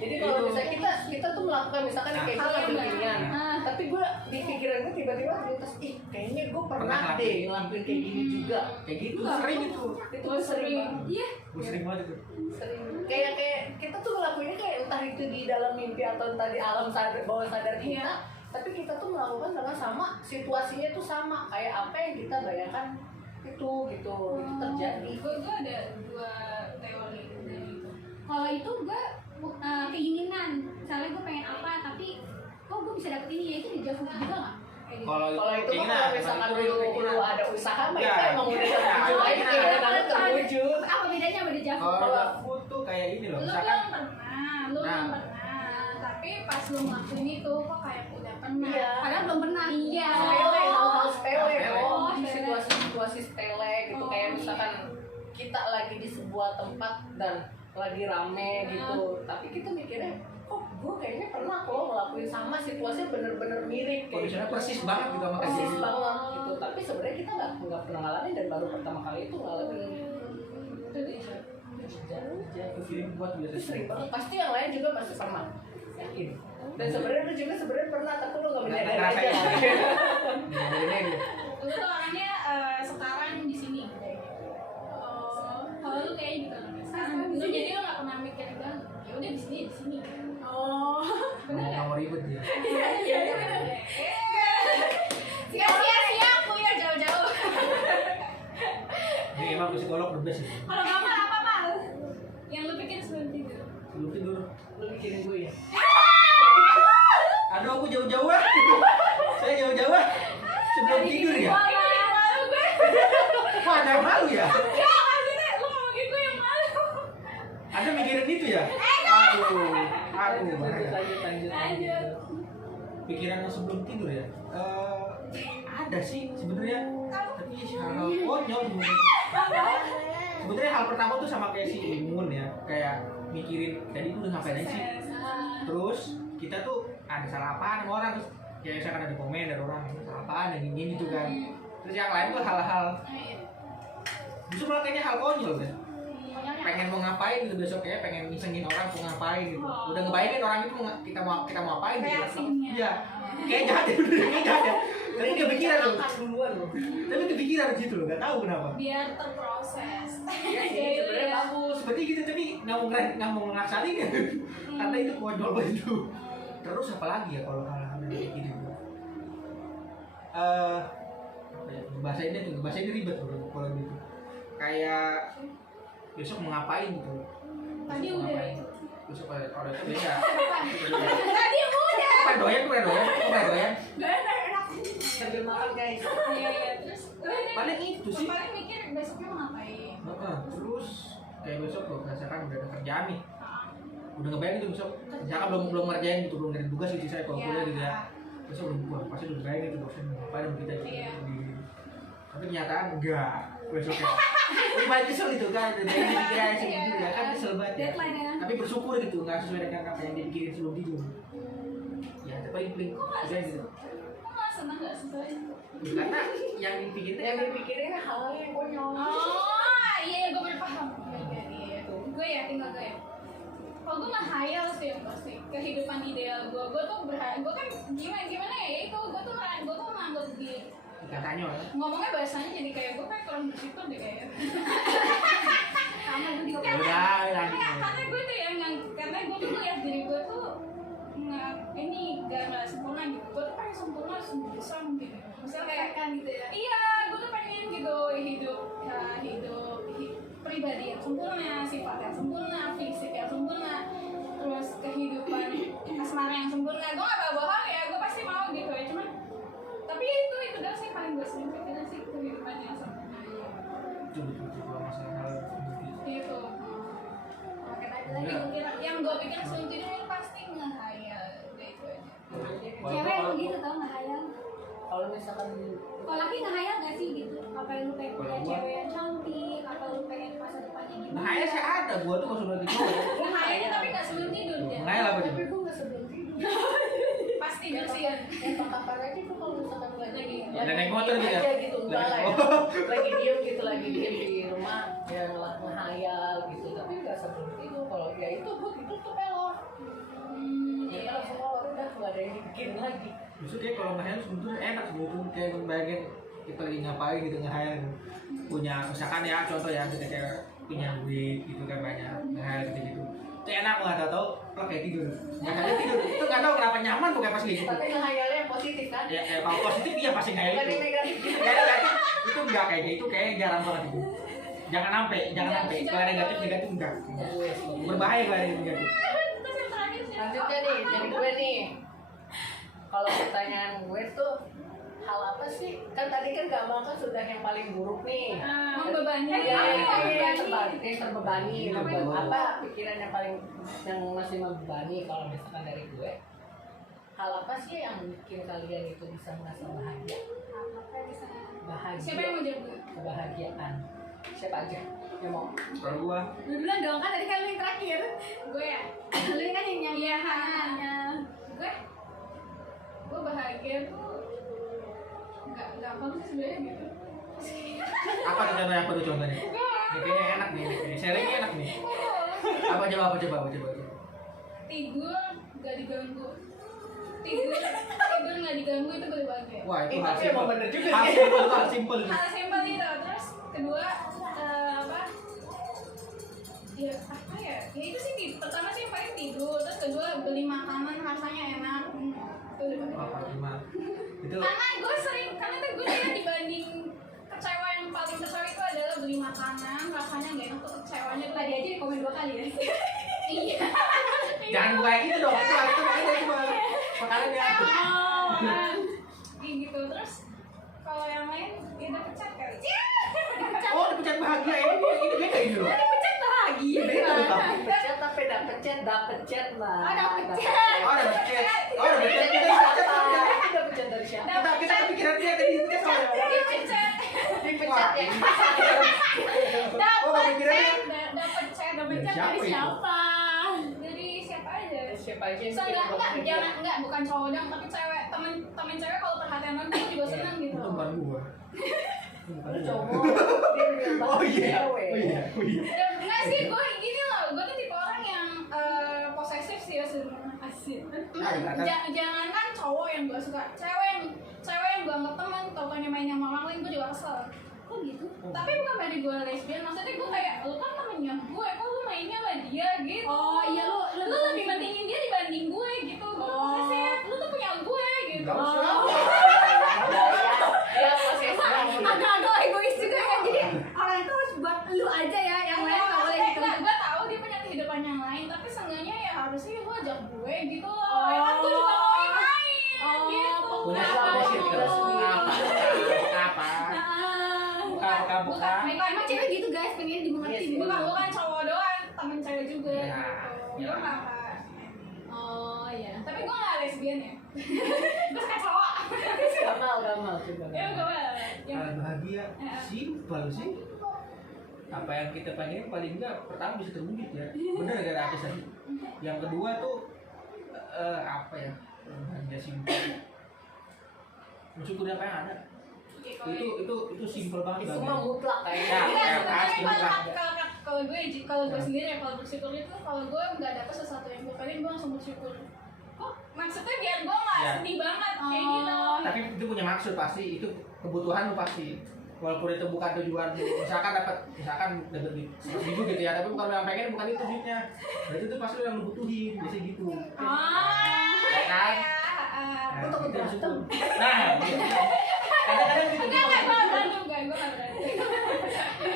jadi kalau misalnya kita tuh melakukan misalkan kayak gue ngambil ginian tapi gue di pikiran gue tiba-tiba terlintas kayaknya gue pernah deh ngelakuin kayak gini juga kayak gitu sering itu sering banget. Iya. gue sering banget itu Sering. Kayak kita tuh ngelakuinnya kayak entah itu di dalam mimpi atau entah di alam sadar bawah sadar kita tapi kita tuh melakukan dengan sama situasinya tuh sama kayak apa yang kita bayangkan itu gitu itu terjadi. Gue ada 2 teori dari itu. Kalau itu gue keinginan, misalnya gue pengen apa tapi kok gue bisa dapet ini ya itu dijawab juga nggak? Kayak gitu. Kalau itu mah keinginan, kalau misalkan dulu ada usaha mah itu emang udah Iya. terwujud lagi keinginan lu terwujud. Apa bedanya sama dijawab? kalau aku tuh kayak ini loh Lu misalkan belum pernah, tapi pas lu ngelakuin itu kok kayak udah pernah. Iya. Padahal belum pernah. Iya. Sepele, hal-hal sepele Sepele. kok di Sepele. situasi-situasi sepele gitu kayak misalkan kita lagi di sebuah tempat dan lagi rame gitu tapi kita mikirnya kok gue kayaknya pernah kok ngelakuin sama situasinya bener-bener mirip kayak kondisinya gitu. persis banget gitu sama kayak Persis gitu banget gitu tapi sebenarnya kita nggak pernah ngalamin dan baru pertama kali itu ngalamin jadi itu feeling buat biasa itu sering banget pasti yang lain juga pasti pernah yakin dan sebenarnya lu juga sebenarnya pernah tapi lu nggak menyadari ngerasain aja ini gitu Lu tuh orangnya sekarang di sini. Kalau lu kayak gitu sekarang lu jadi lu nggak pernah mikir kan ya udah di sini. Oh. Bener nggak? nggak mau ribet dia Siap kuliah jauh-jauh. ini emang psikolog the best itu Kalau kamu apa mal? Yang lu pikir sebelum tidur. sebelum tidur lu mikirin gue ya aduh aku jauh-jauh ah saya jauh-jauh ah sebelum tidur ya Malu gue. kok ada yang malu ya Ya maksudnya lu ngomongin gue yang malu. ada mikirin itu ya aduh lanjut pikiran sebelum tidur ya ada sih sebenarnya tapi hal konyol sebenarnya hal pertama tuh sama kayak si Imun ya kayak mikirin tadi tuh udah ngapain aja sih terus kita tuh ada salah apaan sama orang terus kayak misalkan ada komen dari orang salah apaan yang ini gitu kan terus yang lain tuh hal-hal justru malah kayaknya hal konyol kan pengen mau ngapain gitu besok kayak pengen ngisengin orang mau ngapain gitu udah ngebayangin orang itu kita mau apain gitu Reaksinya. iya kayak jahat ya bener kayak jahat ya tapi kepikiran loh duluan loh tapi kepikiran gitu loh gak tahu kenapa Biar terproses. ya sih sebenarnya bagus seperti gitu tapi nggak mau ngaksarin ya karena itu konyol banget itu terus apa lagi ya kalau hal-hal kayak gitu apa ya bahasa ini ribet kalau gitu kayak besok mau ngapain gitu Tadi Besok mau udah ngapain? itu. besok kalau itu beda Tadi udah. bukan doyan sambil makan guys Iya terus. paling itu sih Paling mikir besoknya mau ngapain. terus kayak besok loh misalkan udah ada kerjaan nih udah ngebayang gitu besok misalkan belum ngerjain gitu belum ngerjain tugas gitu saya kalau kuliah gitu ya besok belum wah pasti udah ngebayang gitu dosen ngapain sama kita gitu Iya. tapi kenyataan enggak besoknya itu paling kesel gitu kan udah dari pikiran gitu ya kan kesel banget ya Deadline ya. tapi bersyukur gitu nggak sesuai dengan apa yang dipikirin sebelum tidur ya itu paling gitu Kok nggak seneng nggak sesuai? karena yang dipikirin yang dipikirin hal-hal yang konyol Oh iya gue baru paham. Iya. Gue ya tinggal gue ya. Kalau gue ngehayal sih yang pasti kehidupan ideal gue tuh gue kan gimana ya itu gue tuh nganggap di katanya ya ngomongnya bahasanya jadi kayak gue kayak kurang bersyukur deh kayak Sama gue juga. udah karena gue tuh karena gue tuh ngeliat diri gue tuh ini gak sempurna gitu gue tuh pengen sempurna bisa mungkin misalnya kayak Kan gitu ya. iya gue tuh pengen gitu hidup pribadi yang sempurna sifat yang sempurna fisik yang sempurna terus kehidupan asmara yang sempurna gue gak bohong ya gue pasti mau gitu ya cuman tapi itu dah sih paling gue sering pikirin sih kehidupan yang sempurna betul kalau masalah hal itu yang gue pikir sebelum tidur pasti ngehayal udah itu aja Cewek yang gitu tau ngehayal. kalau misalkan Kalau laki ngehayal gak sih gitu? Apa yang lu pengen punya cewek yang cantik? Apa lu pengen masa depannya gimana? nah ya sih ada gua tuh kalau sudah tidur ngehayalnya tapi gak sebelum tidur ya ngayal apa tapi sih gue nggak sebelum tidur pasti tidur sih ya. Kapan aja tuh kalau misalkan lagi naik motor gitu ya? aja gitu, enggak lah ya. Lagi diem gitu, lagi diem di rumah ya ngehayal gitu, tapi nggak sebelum itu. Kalau ya itu gue tidur tuh pelor. Ya kalau semua udah nggak ada yang dibikin lagi. Justru kayak kalau ngehayal sebetulnya enak sebetulnya, kayak bayangin kita lagi ngapain gitu ngehayal, punya misalkan ya contoh ya kita kayak punya duit gitu kan banyak ngehayal gitu itu enak nggak tahu lo kayak tidur nggak ada tidur itu nggak tahu kenapa nyaman tuh kayak pas gitu. Tapi ngehayalnya yang positif kan? Ya kalau positif iya pasti ngehayal Bukan itu. yang negatif gitu. Nggak ada itu enggak kayaknya, itu kayak jarang banget itu. Jangan sampai kalau negatif enggak. Berbahaya kalau ada negatif. Terus yang terakhir sih. Lanjutnya nih, jadi gue nih. Kalau pertanyaan gue tuh hal apa sih? Kan tadi kan Gamal kan sudah yang paling buruk nih. Membebani. Iya, yang Membebani. terbebani. Betul. Apa pikiran yang paling yang masih membebani kalau misalkan dari gue? Hal apa sih yang bikin kalian itu bisa merasa bahagia? Bahagia. Siapa yang mau jawab? Kebahagiaan. Siapa aja yang mau? Kalau gua Duluan dong, kan tadi kan lu yang terakhir. Gue ya. Lu kan yang Iya, kanannya. Gue bahagia tuh nggak gampang sih sebenarnya gitu. apa tuh contohnya? Ini kayaknya enak nih, sharingnya enak nih. Apa coba? Tidur nggak diganggu. Tidur nggak diganggu itu gue bahagia. Wah itu Tapi emang bener juga hal sih. simpel. Hal simpel itu. Terus kedua apa? Ya apa ya? Ya itu sih pertama sih yang paling tidur. Terus kedua beli makanan rasanya enak. Itu udah bahagia. Apa gimana? Itu Karena gue sering, karena tuh gue juga dibanding kecewa yang paling kecewa itu adalah beli makanan rasanya nggak enak tuh kecewanya tuh Tadi aja di komen 2 kali ya. iya. jangan buka yang gitu dong. Itu makanannya. Kayak gitu. Terus kalau yang lain ya udah pecat kali. Oh, dipecat bahagia ini beda ini loh. Pecat bahagia. Beda loh. Kak. Pecat tapi dapet chat lah. Dapet chat. Oh, ada pecat. Pecat Kita dari pecat. siapa? Kita pecat dari siapa? Kita kepikiran dia tadi pecat soalnya. Dipecat. Dipecat ya. Oh, kepikirannya. Dapat chat Dari Dari siapa? dari siapa aja. Siapa aja yang Enggak, bikin enggak, bahagia? jangan, enggak, bukan cowok dong, tapi cewek, temen cewek kalau perhatian orang gue juga seneng gitu. Itu bukan gua. Lu cowok, dia bikin bahagia cewek. Ya, enggak sih, gue gini loh, gue tuh tipe orang yang posesif sih ya sebenarnya. Asik. Jangankan cowok yang gue suka, cewek yang gue anggap teman, taunya main sama orang lain gue juga kesel. Kok gitu? Tapi bukan berarti gue lesbian, maksudnya gue kayak, lu kan temennya gue, kok lu mainnya sama dia gitu. Oh iya Lu lebih pentingin dia dibanding gue gitu. Gue posesif, lu tuh punya gue gitu. Enggak usah. Ya proses Agak-agak egois juga ya. Jadi orang itu harus buat lu aja ya, yang lain nggak boleh gitu. Gue tahu dia punya kehidupan yang lain, tapi seenggaknya ya harusnya gue ajak gue gitu loh. Oh. Ya kan gue juga mau main Oh, gitu. Punya Apa sih terus apa? Ah. Buka. Emang cewek gitu guys, pengen dimengerti. Iya sih. Bukan cowok doang, temen cewek juga Ya, gitu. ya. Gue nggak. Oh iya. Tapi gue nggak lesbian ya. Gue suka cowok. Gamal coba. Ya gue. Kalau bahagia simpel sih. Apa yang kita pengen paling enggak pertama bisa terwujud ya. Bener gak ada artis tadi. Yang kedua tuh apa ya? Bahagia simpel. Bersyukur apa yang ada. Itu simpel banget. Itu mah mutlak Ya, kayaknya. ya, pasti mutlak. Kalau gue sendiri ya, kalau bersyukur itu kalau gue nggak dapet sesuatu yang gue pengen, gue langsung bersyukur. Kok maksudnya biar gue nggak Ya. sedih banget kayak gitu. Tapi itu punya maksud pasti, itu kebutuhan lu pasti. Walaupun itu bukan tujuan, misalkan dapat duit 100.000 gitu ya, tapi bukan lu yang pengen, bukan itu duitnya. Berarti itu pasti lu yang lu butuhin, biasanya gitu. Ya kan? Nah, Untuk itu berantem. bersyukur. Nah, gitu. Kadang-kadang gitu. Enggak, gue berantem, gue nggak berantem.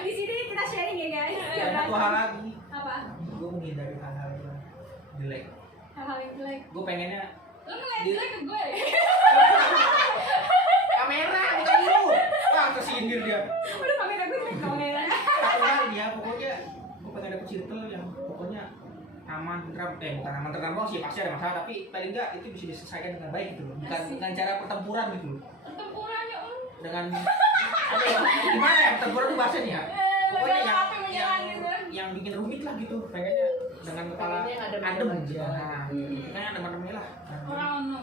Di sini kita sharing ya guys. Dan satu hal lagi, Apa? gue menghindari hal-hal yang jelek. Hal-hal yang jelek. Gue pengennya Lu ngeliat jelek ke gue. kamera, bukan lu. Wah, tersindir dia. Udah kamera gue jelek kamera. Satu hal ya, pokoknya gue pengen dapet circle yang pokoknya aman, tentram, bukan aman tentram doang sih, pasti ada masalah, tapi paling enggak itu bisa diselesaikan dengan baik gitu loh, bukan dengan cara pertempuran gitu loh, Pertempuran ya dengan apa ya, gimana ya pertempuran itu bahasanya ya, pokoknya Legal yang api menyerang gitu. yang bikin rumit lah gitu, pengennya dengan kepala Pengennya yang adem adem aja. gitu, nah, pengennya adem-ademnya lah. Orang no.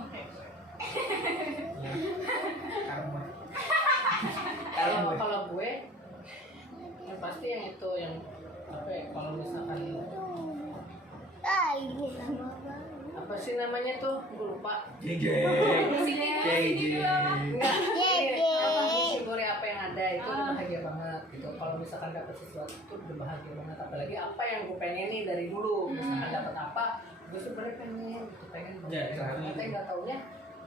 Karma. Kalau gue yang pasti yang itu yang apa ya, kalau misalkan apa sih namanya tuh, gue lupa. Jeng. Enggak, apa syukuri apa yang ada itu udah bahagia banget gitu. Kalau misalkan dapat sesuatu itu udah bahagia banget, apalagi apa yang gue pengenin dari dulu. Misalkan dapat apa, gue sebenarnya pengen Ya, tapi nggak taunya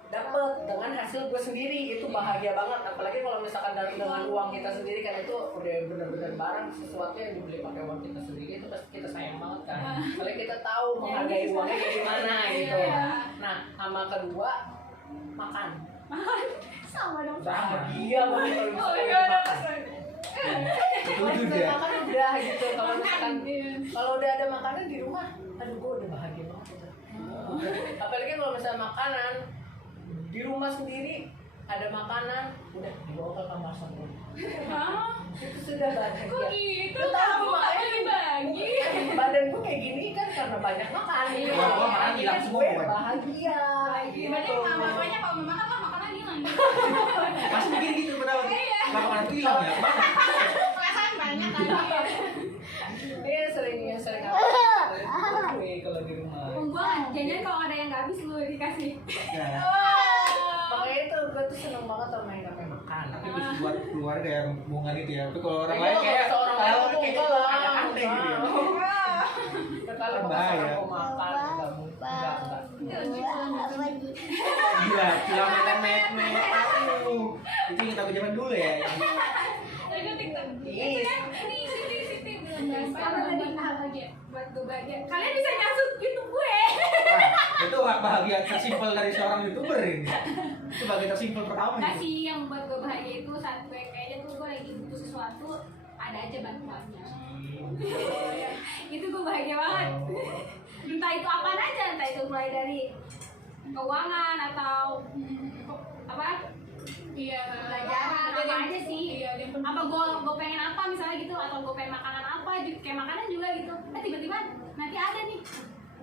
dapat dengan hasil gue sendiri, itu bahagia banget. Apalagi kalau misalkan dengan uang kita sendiri kan, itu udah benar-benar barang sesuatu yang dibeli pakai uang kita sendiri, itu pasti kita sayang banget kan. Soalnya kita tahu menghargai uangnya kayak gimana gitu. Nah, sama kedua makan. Sama dong. Bahagia banget kalau Oh misalkan iya, ada makan. pesan. Kalau misalkan makan udah gitu. Kalau misalkan kalau udah ada makanan di rumah, aduh gue udah bahagia banget gitu. Apalagi kalau misalnya makanan di rumah sendiri ada makanan, udah dibawa ke kamar semua. Hah? Itu sudah bahagia. Kok gitu? Lu tahu Kamu makanya bagi-bagi. badan gue kayak gini kan karena banyak makan. Gua makan hilang semua, gue bukan? bahagia. Berarti mama-mamanya kalau mau makan, makanan hilang. Pasti mikir gitu kenapa? Iya. Makanan itu hilang ya? Mana? Perasaan banyak tadi. Iya sering gue kalau di rumah. Jangan kalau ada yang nggak habis lu dikasih. Ya. Makanya itu gue tuh seneng banget sama yang namanya makan. Tapi buat keluarga yang hubungan itu ya. Tapi kalau orang Iya, lain kayak kalau orang lain tuh enggak lah. agak aneh gitu ya. Kalau Bahaya. mau makan enggak. Gila, film memet. Aduh. Itu yang tahu zaman dulu ya. Lagi TikTok. Yes. Ini Siti bilang Karena tadi bahagia buat gue bahagia. Kalian bisa nyasut YouTube gue. Nah, itu bahagia tersimpel dari seorang YouTuber ini. Itu bahagia tersimpel pertama Nggak itu. sih, yang buat gue bahagia itu saat gue kayaknya tuh gue lagi butuh sesuatu, ada aja bantuannya. Itu gue bahagia banget. Entah itu apaan aja, entah itu mulai dari keuangan atau apa Iya. pelajaran apa aja sih. Iya, yang penting. Apa gue pengen apa misalnya gitu, atau gue pengen makanan apa kayak makanan juga gitu. Tiba-tiba nanti ada nih,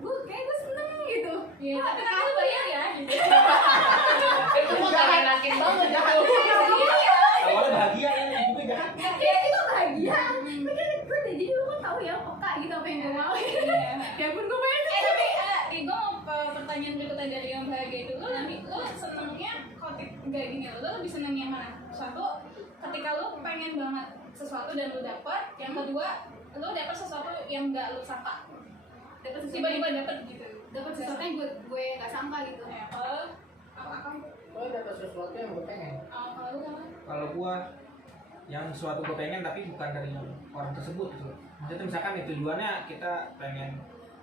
gue seneng gitu. Iya, Wah, tapi kenapa kan lu bayar ya. Itu mah enakin banget Jahat. Awalnya bahagia ya, juga jahat. Iya, itu bahagia. Gue jadi dulu kan tahu ya peka gitu apa yang gue mau. Ya pun gue pengen. Tapi gue mau pertanyaan berikutnya dari yang bahagia itu, lo senengnya kayak gini, lo lebih seneng yang mana? Satu, ketika lo pengen banget sesuatu dan lo dapet. Yang kedua, lo dapet sesuatu yang gak lo sangka. Dapat Tiba-tiba dapet gitu. dapat sesuatu yang gue nggak sangka gitu. Ya, kalau apa? Gue dapat sesuatu yang gue pengen. Kalau lo apa? Kalau gua yang suatu gue pengen tapi bukan dari orang tersebut gitu. Maksudnya misalkan itu tujuannya kita pengen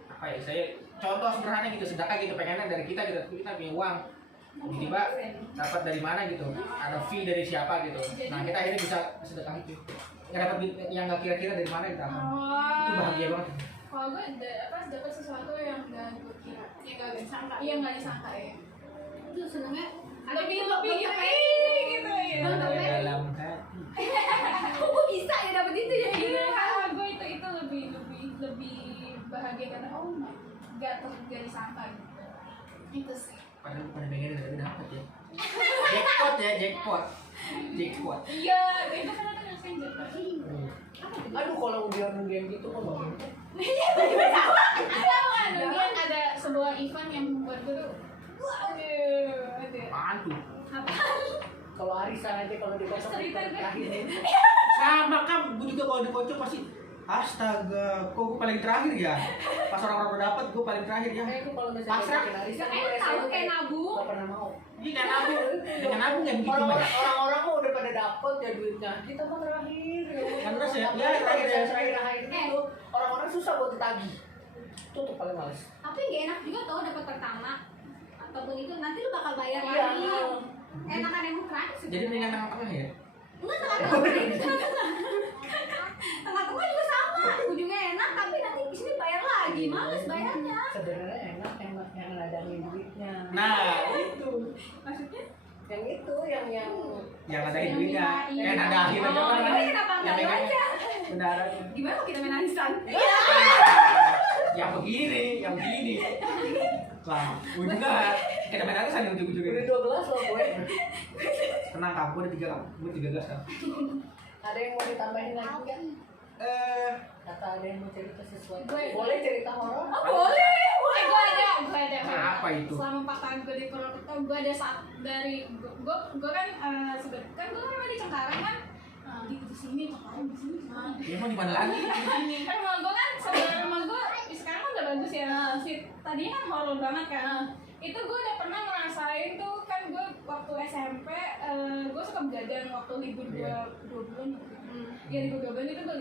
apa ya, saya contoh sederhana gitu, sedekah gitu, pengennya dari kita gitu, kita punya uang tiba-tiba dapat dari mana gitu, ada fee dari siapa gitu, nah kita akhirnya bisa sedekah itu, nggak dapat yang nggak kira-kira dari mana kita akan, itu bahagia banget. Kalau gue dapet sesuatu yang gak gue kira, yang gak disangka, iya gak disangka ya. Itu senengnya Lebih gitu, gitu ya. Dalam hati. kok gue bisa ya dapet itu ya gitu. Iya, gue itu lebih bahagia karena oh my god, gak disangka gitu. Itu sih. Padahal bukan pengen tapi dapat ya. Jackpot. Iya, itu kan ada ngerasain jatuh. Aduh kalau undian gitu kok bang. Kemudian ada sebuah event yang membuat gue tuh, waduh, ada. Apaan tuh? Kalau arisan aja kalau dikocok Cerita deh. terakhir. Sama kan, gue juga kalau dikocok pasti astaga, kok gue paling terakhir ya? Pas orang-orang udah dapet, gue paling terakhir ya. Kayak gue kalau misalnya Pasrah. bikin arisan, Gak gue enak tahu SMP kayak nabung. gak pernah mau. Ini kan nabung, dengan nabung ya begitu mah. Orang-orang mah udah pada dapet ya duitnya. Kita mah terakhir. Kan terus ya, Tapi ya, terakhir ya. terakhir gitu. Orang-orang susah buat ditagih. Itu tuh paling males. Tapi gak enak juga tau dapat pertama ataupun itu nanti lu bakal bayar Iya. lagi. Enakan emang terakhir sih. Jadi mendingan tengah-tengah ya? Enggak, tengah-tengah juga sama, ujungnya enak tapi nanti di sini bayar lagi, males bayarnya. Sebenarnya enak yang nadangin duitnya. Nah, itu. Maksudnya? Yang itu yang Yang ada duitnya, kayak nadahin aja Oh, kan. yaudah kenapa enggak lu Yang aja? benar. Gimana kalau kita main arisan? Yang begini. Lah, ujungnya kita main atas ada Udah ujung-ujungnya. 12 loh gue. Tenang kamu ada 3 gas kan. Ada yang mau ditambahin lagi nggak? Kata ada yang mau cerita sesuatu. Boleh cerita horor? Oh boleh. Gue ada. Apa itu? Selama 4 tahun gue di Purwokerto, gue ada saat dari gue kan kan gue kan di Cengkareng kan. Di sini Cengkareng di sini. Ya mau di mana lagi? Kan rumah gue kan sebenarnya rumah gue sekarang kan udah bagus ya. Tadinya kan horor banget kan. Itu gue udah pernah ngerasain tuh kan gue waktu SMP gue suka begadang waktu libur 2 bulan. Ya libur 2 bulan itu gue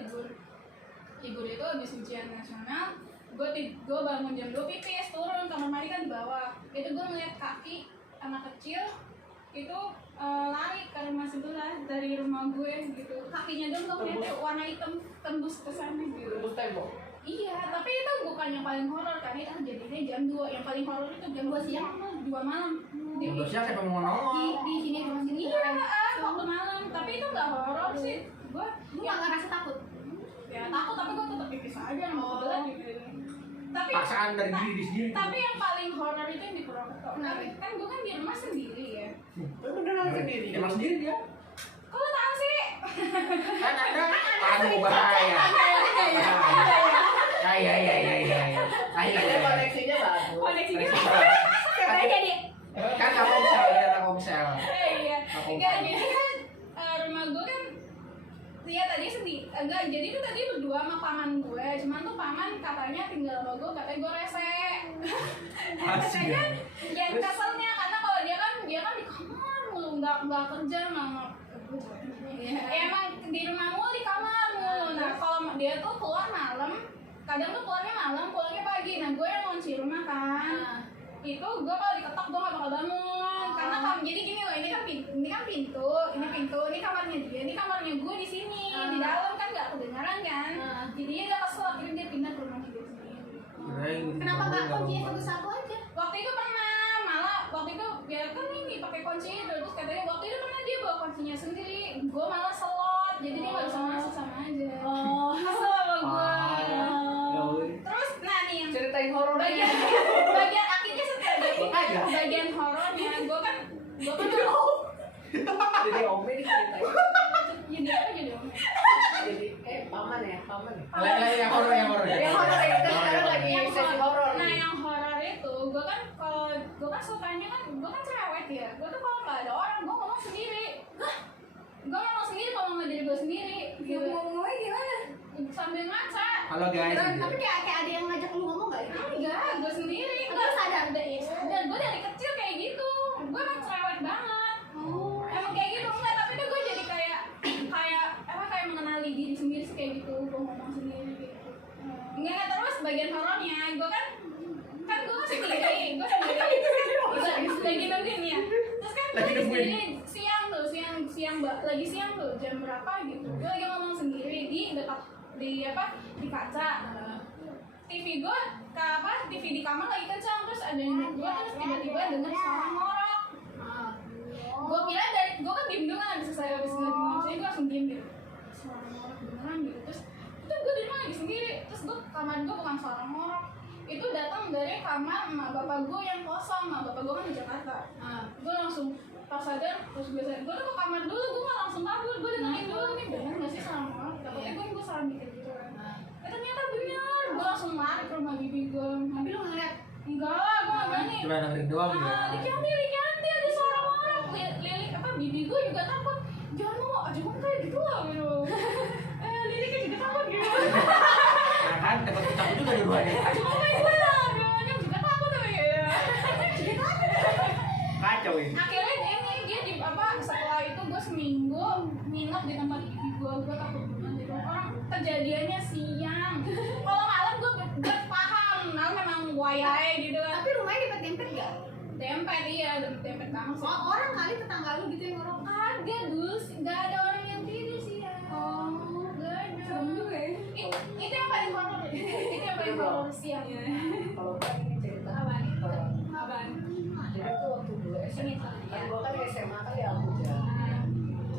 libur itu habis ujian nasional. Gue bangun jam 2 pipis, turun kamar mandi kan di bawah. Itu gue ngeliat kaki anak kecil itu lari ke rumah sebelah dari rumah gue gitu. Kakinya dong gue ngeliatnya warna hitam tembus ke sana gitu. Tembus tembok. Iya, tapi itu bukan yang paling horor kan, itu jadinya jam 2. Yang paling horor itu jam 2 siang sama 2 malam. Yang siapa siapa mau nongol? Di sini rumah sini. Iya, waktu malam. Tapi itu nggak horor sih. Gue Nggak ngerasa takut. ya takut, tapi gue tetap pipis aja mau berat gitu. Tapi Paksaan dari diri sendiri. tapi yang paling horor itu yang di Purwokerto. Kan gue kan di rumah sendiri ya. Beneran sendiri. Emang sendiri dia? Kok lo tahu sih? Kan ada. Aduh bahaya. Ya. Akhirnya koneksinya bagus. Koneksinya Katanya jadi Kan Telkomsel ya Telkomsel. iya. Enggak, jadi kan rumah gue kan iya tadi sedih. Enggak, jadi itu tadi berdua sama paman gue. Cuman tuh paman katanya tinggal sama gue, katanya gue rese. Katanya yang keselnya karena kalau dia kan di kamar mulu, nggak kerja nggak. Emang di rumah mulu di kamar mulu. Nah kalau dia tuh keluar malam, kadang tuh keluarnya malam, pulangnya pagi. Nah gue yang ngunci rumah kan. Itu gue kalau diketok gue gak bakal bangun karena jadi gini loh, ini kan pintu, ini kamarnya dia, ini kamarnya gue di sini, di dalam kan gak kedengaran kan. Jadi dia udah kesel, akhirnya dia pindah ke rumah dia sendiri. kenapa nggak kuncinya satu-satu aja? Waktu itu pernah, malah waktu itu ya kan ini pakai kunci itu, terus katanya waktu itu pernah dia bawa kuncinya sendiri, gue malah selot, jadi dia gak bisa masuk sama aja. Kesel sama gue. Terus nah nih yang Ceritain horor. bagian akhirnya setelah bagian horornya gue kan Jadi Ome diceritain. jadi apa jadi om? Jadi paman ya. Lain yang horor. Yang horor itu sekarang lagi sesi horor. Nah yang horor itu gue kan kalau gue kan sukanya kan gue kan cerewet ya, gue tuh kalau nggak ada orang gue ngomong sendiri. Gue ngomong sendiri kalau sama diri gue sendiri gitu. Ngomongnya gimana? Sambil ngaca. Halo guys. Tapi kayak ada yang ngajak lu ngomong nggak? Enggak, gue sendiri. Terus sadar Dan gue dari kecil kayak gitu. Gue emang cerewet banget. Emang kayak gitu enggak, tapi tuh gue jadi kayak mengenali diri sendiri sih kayak gitu. Gue ngomong sendiri gitu. Enggak, terus bagian horornya gue kan gue sendiri. Lagi nungguin ya. Terus kan gue sendiri siang tuh jam berapa gitu. Gue lagi ngomong sendiri di kaca. TV gue TV di kamar lagi kencang, terus ada yang gue terus tiba-tiba denger suara ngorok. Gue kira gue kan diem dulu kan habis ngomong sendiri, gue langsung diem gitu. Suara ngorok beneran gitu, terus itu gue di rumah lagi sendiri, terus kamar gue bukan suara ngorok, itu datang dari kamar emak bapak gue yang kosong. Emak bapak gue kan di Jakarta. Gue langsung pas sadar, terus gue tuh ke kamar dulu, gue nggak langsung kabur, gue dengerin dulu nih bener nggak sih suara ngorok. Takutnya gue salah mikir gitu kan. Ternyata bener, gue langsung lari ke rumah bibi gue. Tapi lu ngeliat? Enggak lah, gue gak berani. Cuma dengerin doang ya. Likanti ada suara orang. Lili bibi gue juga takut. Jangan mau aja gue kayak gitu lah gitu. Lili kan juga takut gitu. Nah kan dapat takut juga di luar ya. Cuma kayak gue lah, dia juga takut tapi ya. Kacau ini. Akhirnya dia di setelah itu gue seminggu nginep di tempat bibi gue takut banget gitu. Orang kejadiannya siang. Kalau malam gue paham, malam memang wayai gitu kan. Tapi rumahnya dempet-dempet nggak? Dempet iya, dempet banget sih. Orang kali tetangga lu gitu yang ngorok. Ada dulu sih, nggak ada orang yang tidur sih ya. Nggak ada. Serem juga ya. Itu yang paling horor. Itu yang paling horor siang. Kalau kan ini cerita Apaan? horor. Apaan? Jadi tuh waktu dulu SMA, Ini, kan gua kan SMA kan di Abuja.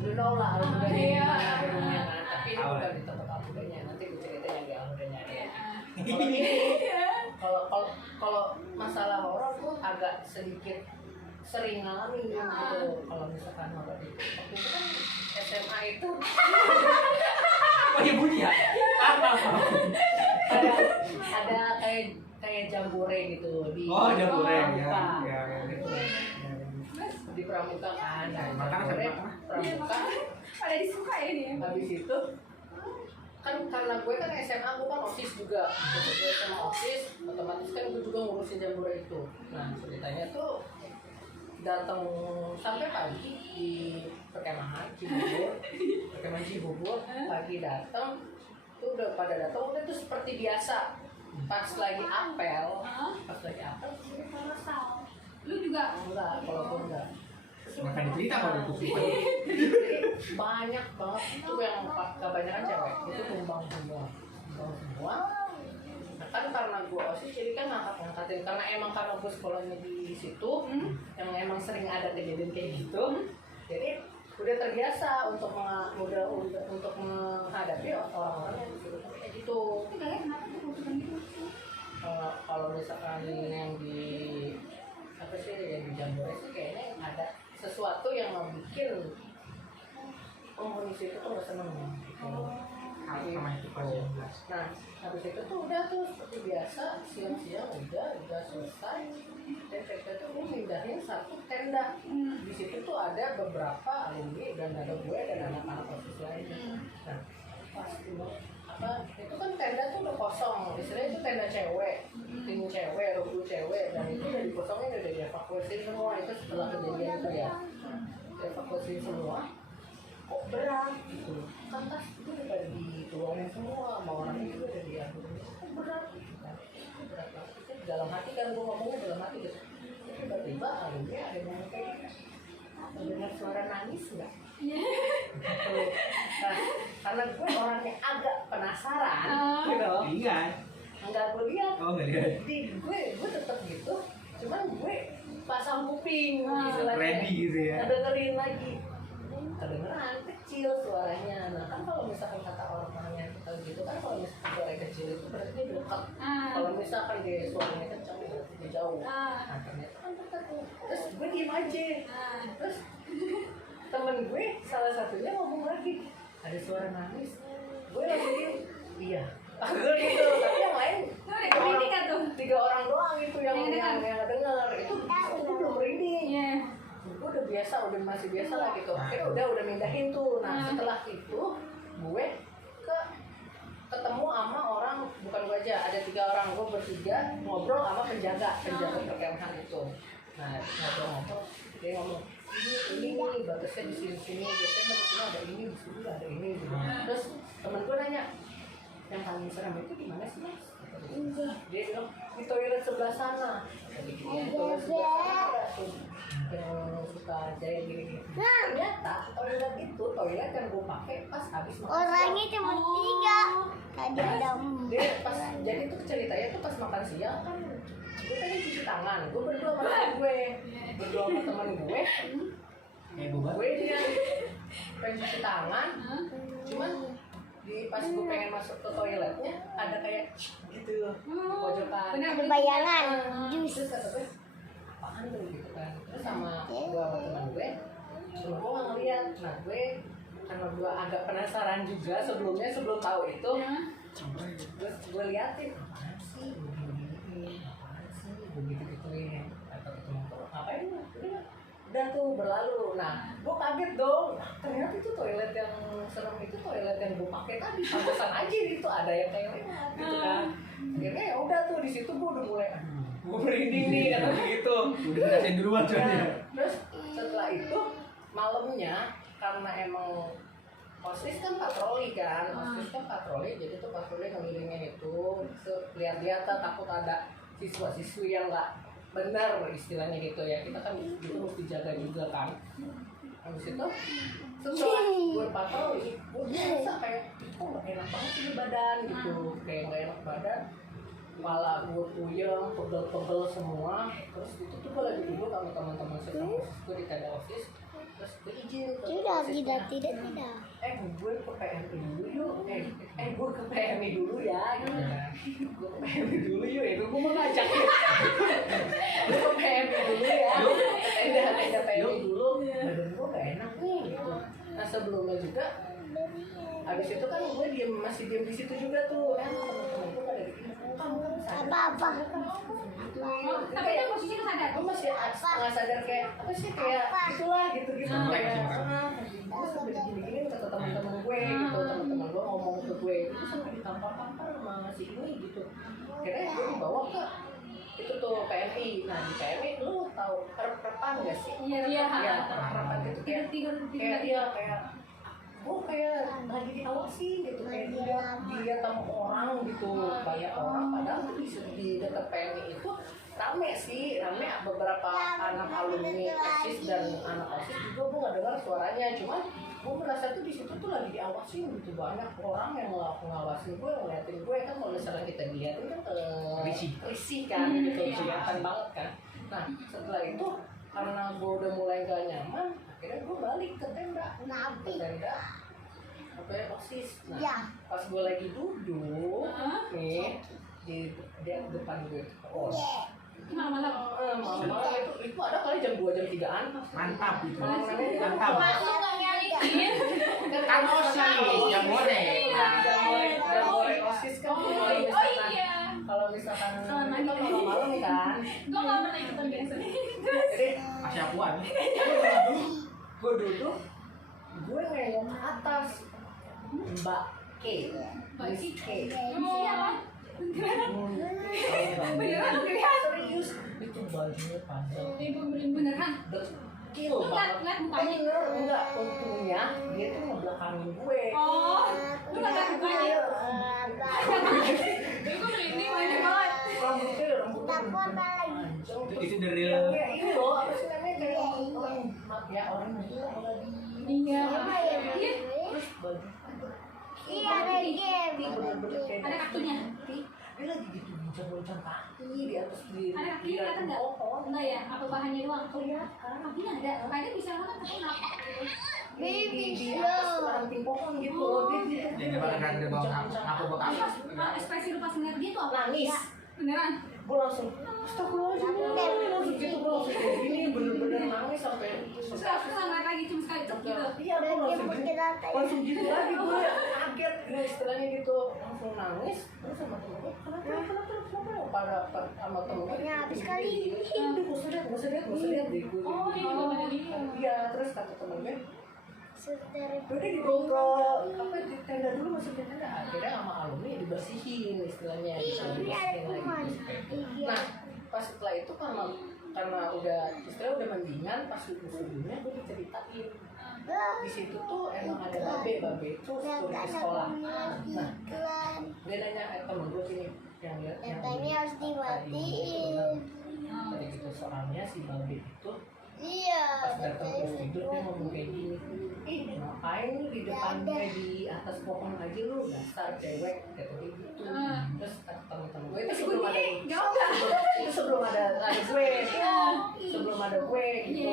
Dulu tau lah Abuja di Iya. mana gedungnya kan. Tapi ini bukan di tempat Abujanya. Nanti gue ceritain yang di Abujanya. Kalau masalah horor agak sedikit sering ngalamin gitu kalau misalkan mabar itu. Waktu itu kan SMA itu Oh iya bunyi ya? ada kayak jambore gitu di Oh jambore ya. Pramuka. Ya. Di Pramuka kan. Nah, Makanya jambore sama. Pramuka. Pada disuka ya dia. Habis itu kan karena gue kan SMA gue kan OSIS juga. Gue sama OSIS, otomatis kan gue juga ngurusin jambore itu. Nah ceritanya tuh datang sampai pagi di perkemahan Cibubur, pagi datang tuh udah pada datang udah tuh seperti biasa. Pas lagi apel gue parasal. Lu juga Enggak, kalau gue enggak. Makan cerita kalau itu. Banyak banget itu yang kebanyakan cewek itu tumbang semua. Nah, kan karena gue OSIS jadi kan ngangkatin karena gue sekolahnya di situ yang emang sering ada kejadian kayak gitu. Jadi udah terbiasa untuk untuk menghadapi orang-orang yang kayak gitu. kenapa tuh rujukan gitu? Kalau misalkan yang di apa sih yang di jambore sih kayaknya ada sesuatu yang membuat penghuni situ tuh nggak seneng gitu. Sama itu pas 11. Nah habis itu tuh udah tuh seperti biasa siang-siang udah selesai dan mereka tuh mindahin satu tenda. Di situ tuh ada beberapa alumni dan ada gue dan anak-anak OSIS lainnya. Nah pas itu kan tenda tuh udah kosong, istilahnya itu tenda cewek, tim cewek, ruku cewek, dan itu udah dikosongin, udah dievakuasi semua. Itu setelah kejadian itu ya, dievakuasi semua. Kok berat gitu, lantas itu udah dituangin semua, mau orang itu udah diambil, kok berat gitu kan, berat banget. Itu dalam hati kan, gue ngomongnya dalam hati gitu. Tiba-tiba alumni ada yang ngomong kayak mendengar suara nangis nggak? Nah, karena gue orangnya agak penasaran, gitu. Iya. Enggak gue lihat. Oh enggak lihat. Jadi gue tetap gitu. Cuman gue pasang kuping, istilahnya. Ready gitu ya. Dengerin lagi. Kedengeran kecil suaranya. Nah kan kalau misalkan kata orang-orang yang kita gitu kan kalau misalkan suara kecil itu berarti dia dekat. Kalau misalkan dia suaranya kencang berarti dia jauh. Nah ternyata kan dekat tuh. Terus gue diem aja. Terus temen gue salah satunya ngomong lagi ada suara nangis. Gue langsung diem. Iya. Gue gitu. Tapi yang lain tiga orang doang itu yang dengar. Itu belum merinding. Gue udah biasa, masih biasa lah gitu. Akhirnya udah mindahin tuh. Nah setelah itu gue ketemu sama orang, bukan gue aja, ada 3 orang, gue bertiga ngobrol sama penjaga perkemahan itu. Nah ngobrol dia ngomong ini batasnya di sini biasanya di sini ada ini, di sini ada ini gitu. Terus temen gue nanya yang paling serem itu di mana sih mas? Dia bilang di toilet sebelah sana. Toilet sebelah sana ada tuh yang suka jahit gini. Ternyata toilet itu toilet yang gue pakai pas habis makan. Orangnya cuma 3. Tadi ada Dia pas jadi tuh ceritanya tuh pas makan siang kan gue tadi cuci tangan. Gue berdua sama temen gue. Gue dia pengen cuci tangan. Cuman pas gue pengen masuk ke toiletnya ada kayak gitu pojokan. ada bayangan jus. Terus kata gue apaan tuh gitu kan. Terus sama gue sama teman gue nggak ngeliat. Nah gue karena gue agak penasaran juga sebelum tahu itu. Terus gue liatin apaan sih gue gitu-gituin atau ketemu ngapain udah tuh berlalu. Nah gue kaget dong, ternyata itu toilet yang serem itu toilet yang gue pakai tadi. Pantesan aja itu ada yang kayak gitu kan. Akhirnya ya udah tuh di situ gue udah mulai gue merinding nih kata begitu. Udah ngerasain duluan soalnya. Terus setelah itu malamnya karena emang OSIS kan patroli jadi tuh patroli ngelilingin itu lihat-lihat takut ada siswa-siswi yang nggak benar istilahnya gitu ya, kita kan itu mesti jaga juga kan. Habis itu setelah gue patroli gue merasa kayak kok nggak enak banget ini badan gitu, kayak nggak enak badan. kepala gue puyeng, pegel-pegel semua. Terus itu tuh gue lagi duduk sama teman-teman saya gue di tenda osis. Terus gue izin ke osisnya, tidak. gue ke PMI dulu yuk, gue ke PMI dulu ya, gitu kan. Gue ke PMI dulu yuk, itu gue mau ngajak ya. Gue ke PMI dulu ya, tenda PMI dulu. Badan gue gak enak nih, gitu. Nah sebelumnya juga, habis itu kan gue masih diem di situ juga tuh. Teman-teman gue pada bikin kamu kan sadar. Apa? Tapi dia posisinya sadar. Gue masih setengah sadar kayak apa sih kayak itulah gitu-gitu kayak gue sampai gini-gini kata teman-teman gue gitu, teman-teman gue ngomong ke gue itu sampai ditampar-tampar sama si ini gitu. Akhirnya gue dibawa ke itu tuh PMI. Nah di PMI lu tahu perep-perepan gak sih? Iya. Perep-perepan gitu kayak kayak gue kayak lagi diawasin gitu, kayak dilihat sama orang gitu, banyak orang. Padahal di dekat PMI itu rame beberapa anak alumni OSIS dan anak OSIS juga. Gue nggak dengar suaranya, cuman gue merasa tuh di situ tuh lagi diawasin gitu, banyak orang yang ngawasin gue, ngeliatin gue kan. Kalau misalnya kita dilihatin kan risih kan gitu, kelihatan banget kan. Nah setelah itu karena gue udah mulai gak nyaman, akhirnya gue balik ke tenda sampai OSIS. Nah pas gue lagi duduk nih di depan gue Malam-malam. malam itu ada kali jam 2 jam 3-an. Mantap itu. Mantap. Masuk nggak nyariin. Kan OSIS yang boleh. Jam OSIS kan mulai Oh iya. kalau misalkan itu kan malam kan. Gue nggak pernah ikutan biasa. Jadi Masih akuan. gue duduk, gue nengok ke atas, Mbak K, Miss K. Siapa? Beneran serius itu bajunya panjang, Beneran. dekil banget. Lihat mukanya. Enggak, untungnya dia tuh ngebelakangin gue. Oh, lu nggak tahu mukanya. Jadi gue merinding banyak banget. Rambutnya panjang. Itu the real. Kayak ini loh, apa sih namanya, kayak orang gila lagi. Iya. Terus baju bener-bener kayak Ada kakinya. dia lagi gitu goncang-goncang kaki di atas Ada kakinya kelihatan nggak? pohon. Enggak ya? Apa bahannya doang? Kelihatan. Kakinya ada. Kayaknya bisa banget tapi kenapa? Di atas ranting pohon gitu. Dia Jadi bahkan dia bawa aku bawa apa? Ekspresi lu pas ngeliat dia tuh apa? nangis. Beneran. Gue langsung astagfirullahaladzim, langsung gitu, gue langsung kayak gini, bener-bener nangis sampai Terus kalau nggak ngeliat lagi cuma sekali cek gitu. iya, gue langsung gitu lagi, gue kaget gitu istilahnya gitu, langsung nangis. Terus sama temen gue, kenapa pada sama temen gue habis kali. udah gue sedih deh gue. Oh dia juga pada dia. Iya, terus kata temen gue Suster. udah dibawa ke apa di tenda dulu, masuk ke tenda. Akhirnya sama alumni dibersihin istilahnya, dibersihin lagi. Nah pas setelah itu karena udah istilahnya udah mendingan, pas sebelumnya gue diceritain di situ tuh emang ada babe itu di sekolah. Nah dia nanya temen gue sini yang lihat yang Datanya harus dimatiin. tadi gitu, soalnya si babe itu Iya. pas datang terus tidur dia ngomong kayak gini, ngapain lu di depan gue di atas pohon aja lu, dasar cewek, kayak gitu. Terus kata teman-teman gue itu sebelum ada itu sebelum ada gue, sebelum ada gue gitu.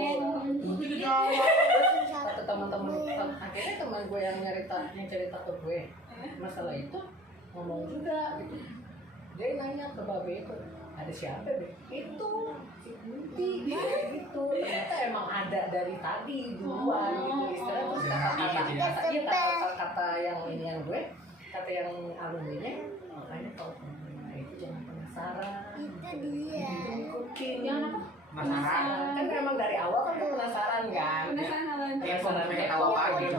Terus kata teman-teman, akhirnya teman gue yang cerita ke gue masalah itu ngomong juga gitu. Dia nanya ke babe itu, ada siapa deh? Itu si Kunti gitu. Ternyata emang ada dari tadi duluan gitu istilahnya. Terus kata yang ini yang gue, kata yang alumninya, makanya kalau temen itu jangan penasaran. Itu dia. Ikutin. Jangan apa? Penasaran. Kan memang dari awal kan gue penasaran kan. Penasaran apa? Kayak pengen tahu apa gitu.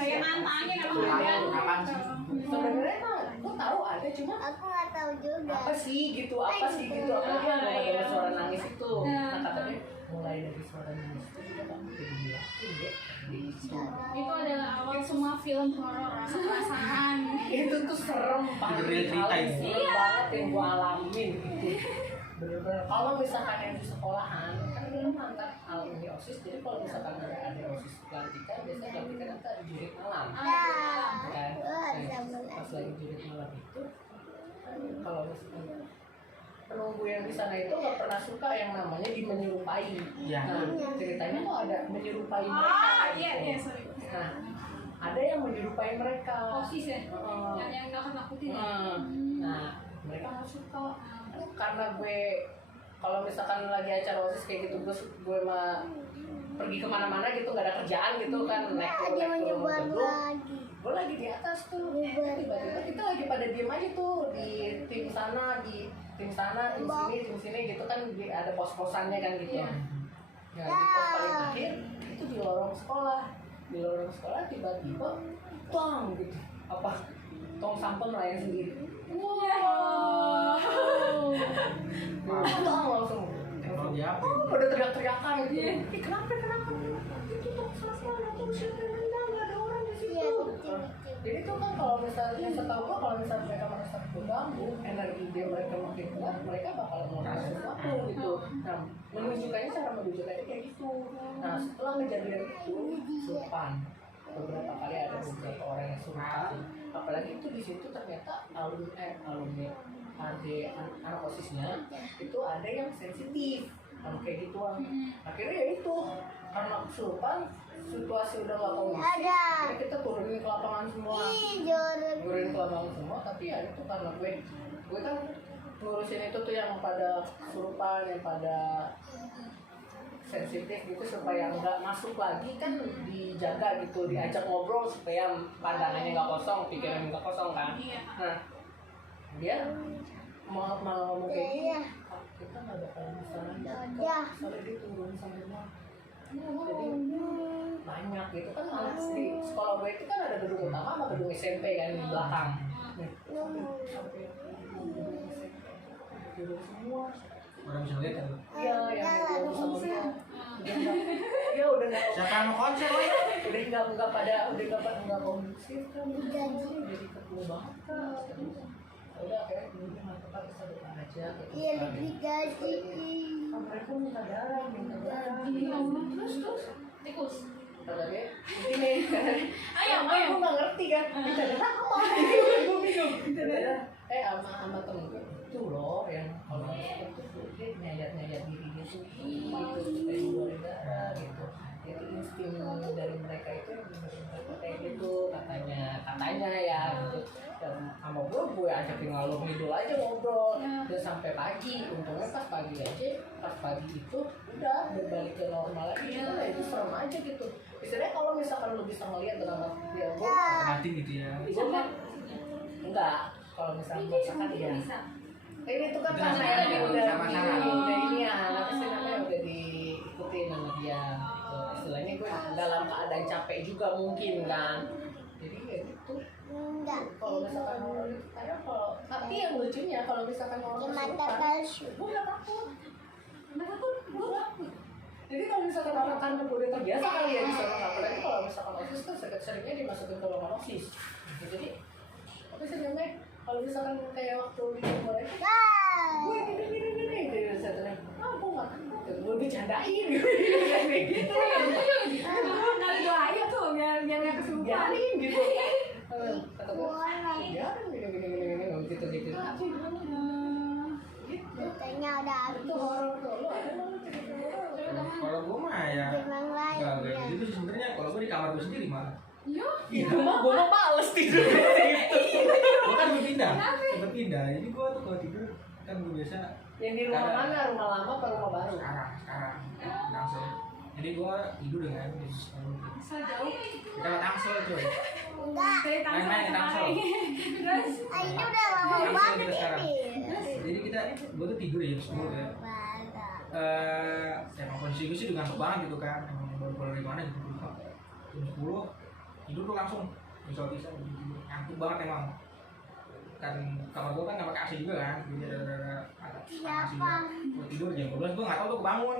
Kayak mantannya Tahu namanya. apaan sih? Sebenarnya mah gue tahu ada, cuma Aku nggak tahu juga. apa sih gitu, apalagi ada suara nangis itu. Nah katanya mulai dari suara nangis itu juga kan jadi yakin deh Itu adalah awal semua film horor rasa perasaan. itu tuh serem Itu real cerita itu. serem banget yang gua alamin gitu. Bener-bener kalau misalkan yang di sekolahan kan dulu mantan alumni OSIS, jadi kalau misalkan ada OSIS pelantikan, biasanya pelantikan kita jurit malam kan. Nah, pas lagi jurit malam itu kalau misalkan penunggu yang di sana itu nggak pernah suka yang namanya menyerupai. Iya. Nah, ceritanya kok ada menyerupai mereka. Ah, gitu. iya, iya, sorry. Nah, ada yang menyerupai mereka. Osis ya? Heeh. Yang nakut-nakutin ya? Nah, mereka nggak suka. Karena gue kalau misalkan lagi acara OSIS kayak gitu, gue mah pergi kemana-mana gitu, nggak ada kerjaan gitu kan, naik Dia turun menyebar gedung. lagi. Gue lagi di atas tuh, Nyebar. tiba-tiba kita lagi pada diem aja tuh di tim sana, tim sini gitu kan, ada pos-posannya kan gitu. Iya. Nah, di pos paling akhir itu di lorong sekolah tiba-tiba tong gitu, apa tong sampel melayang sendiri. Wow. Tong langsung. Teknologi apa? Oh, pada teriak-teriakan gitu. Kenapa? Itu tuh salah tuh siapa nggak ada orang di situ. Iya, Gitu. Jadi tuh kan kalau misalnya setahu gua kalau misalnya mereka merasa terganggu, energi dia mereka makin kuat, mereka bakal melakukan sesuatu gitu. Nah, menunjukkannya kayak gitu. Nah, setelah kejadian itu, surupan beberapa kali ada beberapa orang yang surupan. Apalagi itu di situ ternyata alumni anak osisnya itu ada yang sensitif sama kayak gituan. Akhirnya ya itu karena kesurupan, situasi udah gak kondusif, Ada. akhirnya kita turunin ke lapangan semua. Ih, jorok. Turunin ke lapangan semua, tapi ya itu karena gue kan ngurusin itu tuh yang pada kesurupan, yang pada sensitif gitu supaya nggak masuk lagi kan, dijaga gitu, diajak ngobrol supaya pandangannya nggak kosong, pikirannya nggak kosong kan. Iya. Nah, dia mau ngomong kayak gini, Iya. "Ah, kita nggak bakal bisa lanjut Iya. soalnya dia turun sampai rumah." Jadi banyak gitu kan, di sekolah gue itu kan ada gedung utama sama gedung SMP kan di belakang. Nih, sampai gedung SMP, gedung semua. Orang bisa lihat kan? Iya, yang belum bisa melihat. Ya udah nggak, Siapa yang mau konser woy? udah nggak kondusif kan, jadi ketemu banget kan. Udah kayak kemudian mantap bisa doa aja. Iya, lebih gaji. Mereka minta darah. Terus tikus. Kata dia, ini Ayam. gue nggak ngerti kan, minta darah apa? Gue bingung. Minta darah. Sama temen gue itu loh yang kalau itu dia nyayat diri dia tuh gitu supaya ngeluarin darah gitu. Itu insting dari mereka itu yang mereka kayak gitu katanya ya gitu. Dan sama gue ajakin ngalur ngidul aja ngobrol dan sampai pagi. Untungnya pas pagi itu udah berbalik ke normal lagi. Cuma itu serem aja gitu. Istilahnya kalau misalkan lu bisa ngeliat dengan dia gue Mati gitu ya. kan enggak, kalau misalkan ya ini tuh kan Udah karena sama- yang udah sama-sama. udah ini ya, apa sih namanya, udah diikutin sama dia gitu. Istilahnya gue dalam keadaan capek juga mungkin kan, jadi ya gitu. Enggak. Kalau misalkan orang itu kayak tapi yang lucunya kalau misalkan orang Mata kesurupan, palsu. gue nggak takut. Jadi kalau misalkan orang kan udah terbiasa kali ya di sana, apalagi kalau misalkan OSIS kan seringnya dimasukin ke ruangan OSIS. Jadi apa sih namanya? Kalau misalkan kayak waktu di mulai gue gini gitu, saya tanya, gue nggak takut, gue bercandain gitu, Kali doain tuh biar nggak kesurupan. biarin gitu. Kata gue, biarin gini gitu. Katanya ada Itu habis. horor tuh, lo ada nggak cerita horor? Kalau gue mah ya Memang lain. nggak kayak gitu sih sebenarnya. Kalau gue di kamar gue sendiri malah. Iya, gue mah males tidur gitu. Gue kan berpindah, berpindah. Jadi gue tuh kalau tidur kan gue biasa Yang di rumah mana? Rumah lama apa rumah baru? sekarang Tangsel. Jadi gue tidur dengan Asal jauh. kita ke Tangsel coy. Enggak. Dari Tangsel Main-main ke Tangsel. Terus Ah, ini udah lama Tangsel banget kita sekarang. ini. Jadi gue tuh tidur ya jam 10 ya. Mantap. Emang kondisi gue sih udah ngantuk banget gitu kan. Emang baru pulang dari mana gitu lupa. Jam 10 tidur tuh langsung bisa ngantuk banget emang. Kan kamar gue kan nggak pakai AC juga kan, jadi ada panas juga. Gue tidur jam 12 gue nggak tahu tuh kebangun.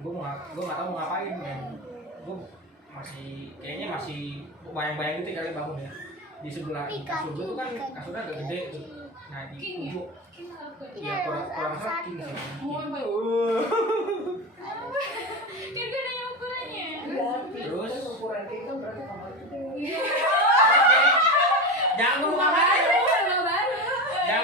Gue nggak tahu mau ngapain kan. Gue kayaknya masih bayang-bayang gitu kali bangun ya. Di sebelah kasur gue tuh kan kasurnya agak gede tuh. Nah di ujung ya kurang saking sih. Kan gue nanya ukurannya. Terus ukuran kita berarti kamar kita. Jangan ngomong apa? baru. Jangan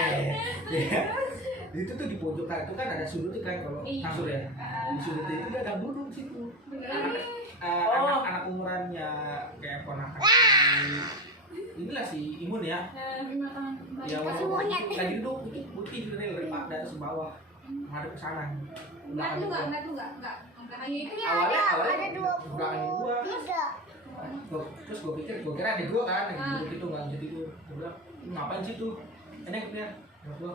Iya. Itu tuh di pojokan itu kan ada sudut kan kalau kasur ya. Di sudut itu dia agak duduk situ. Anak umurannya kayak ponakan inilah si Imun ya. Ya lagi duduk itu putih dari dari sebawah ngadep ke sana. Ngeliat lu nggak? Hanya itu ya. Awalnya Ada dua belakangnya gua. tiga. Terus gue pikir ada gua kan lagi duduk gitu nggak jadi gua bilang ngapain sih tuh enak dia gua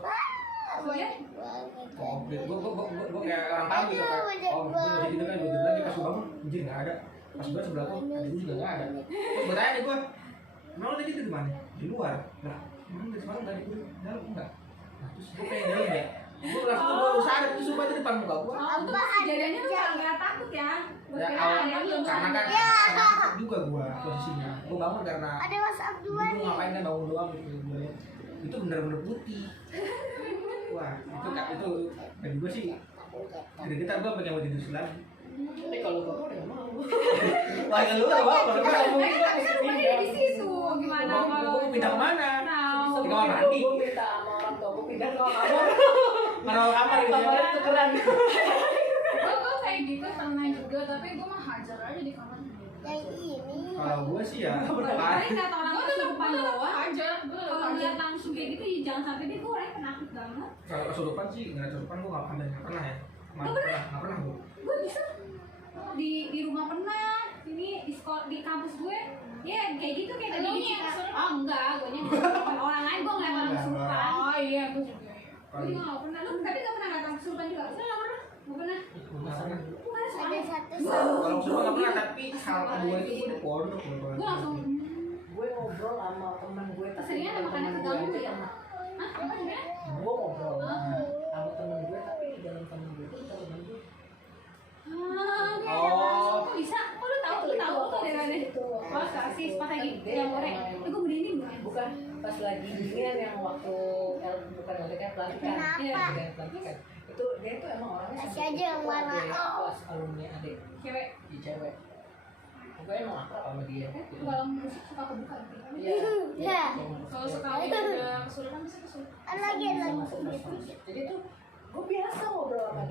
Soalnya oh gua kayak orang tahu gitu kan oh gua nggak gitu kan gua bilang lagi pas gua bangun anjir nggak ada pas gua sebelah gua ada juga nggak ada terus gua tanya nih gua emang lo tadi itu di mana di luar nah emang dari semalam nggak di dalam enggak nah terus gua pengen dalam ya gua langsung gua sadar itu sumpah itu depan muka gua kejadiannya lu nggak takut ya? ya awal karena kan takut juga gua posisinya gua bangun karena Ada WhatsApp dua Lu nih. ngapain kan bangun doang gitu gua liat. Itu bener-bener putih. Wah, itu bagi gua sih. Dari kita gua pengen mau tidur lagi. Tapi kalau gue udah nggak mau. Wah, kalau lu apa? Kalau gua Tapi kan rumahnya di situ. Gimana kalau gua pindah kemana? Tahu. Di kamar mandi. Gue minta sama orang tua gue pindah ke kamar. Mana kamar gitu Kamar ya? tukeran. Gue kayak gitu pernah juga, tapi gue mah hajar aja di kamar. Yang ini. Kalau gua sih ya, Paling ngeliat orang Gue kesurupan doang. hajar, gue Kalau ngeliat langsung kayak gitu, ya jangan sampai dia gue orangnya penakut banget. kalau kesurupan sih nggak kesurupan gua nggak pernah ya. Nggak pernah gua. Gue bisa di rumah pernah, ini di sekolah di kampus gue, ya kayak gitu kayak tadi Lu di nya Cika. kesurupan? Oh enggak, gue nya kesurupan orang lain, gue ngeliat orang kesurupan. Oh iya, gue juga. Gue juga nggak pernah, lu tapi nggak pernah ngeliat orang kesurupan juga? Saya nggak pernah, nggak pernah. Nggak pernah. Gue nggak Ada soalnya. satu Kalau kesurupan nggak pernah, tapi hal kedua itu gua di pondok. Gue langsung, Gue ngobrol sama teman gue. keseringan ada makanan keganggu ya? Hah? Apa sebenarnya? Gue ngobrol sama teman gue, tapi di dalam teman gue itu bukan teman gue. Oh. Kok bisa? Kok lu tahu? Lu tahu tuh dari mana? Oh, kasih pas lagi yang goreng. Gue merinding bukan? Bukan pas lagi dingin yang waktu bukan LDK pelantikan. Kenapa? LDK pelantikan. Itu dia tuh emang orangnya Kasih sensitif aja yang kuat warna deh, O. pas alumni adik Cewek. di cewek. Pokoknya emang akrab sama dia. Gitu. Kalau musik suka kebuka gitu. Iya. Ya. Kalau sekali udah kesurupan bisa kesurupan. Ada lagi. Jadi tuh gue biasa ngobrol sama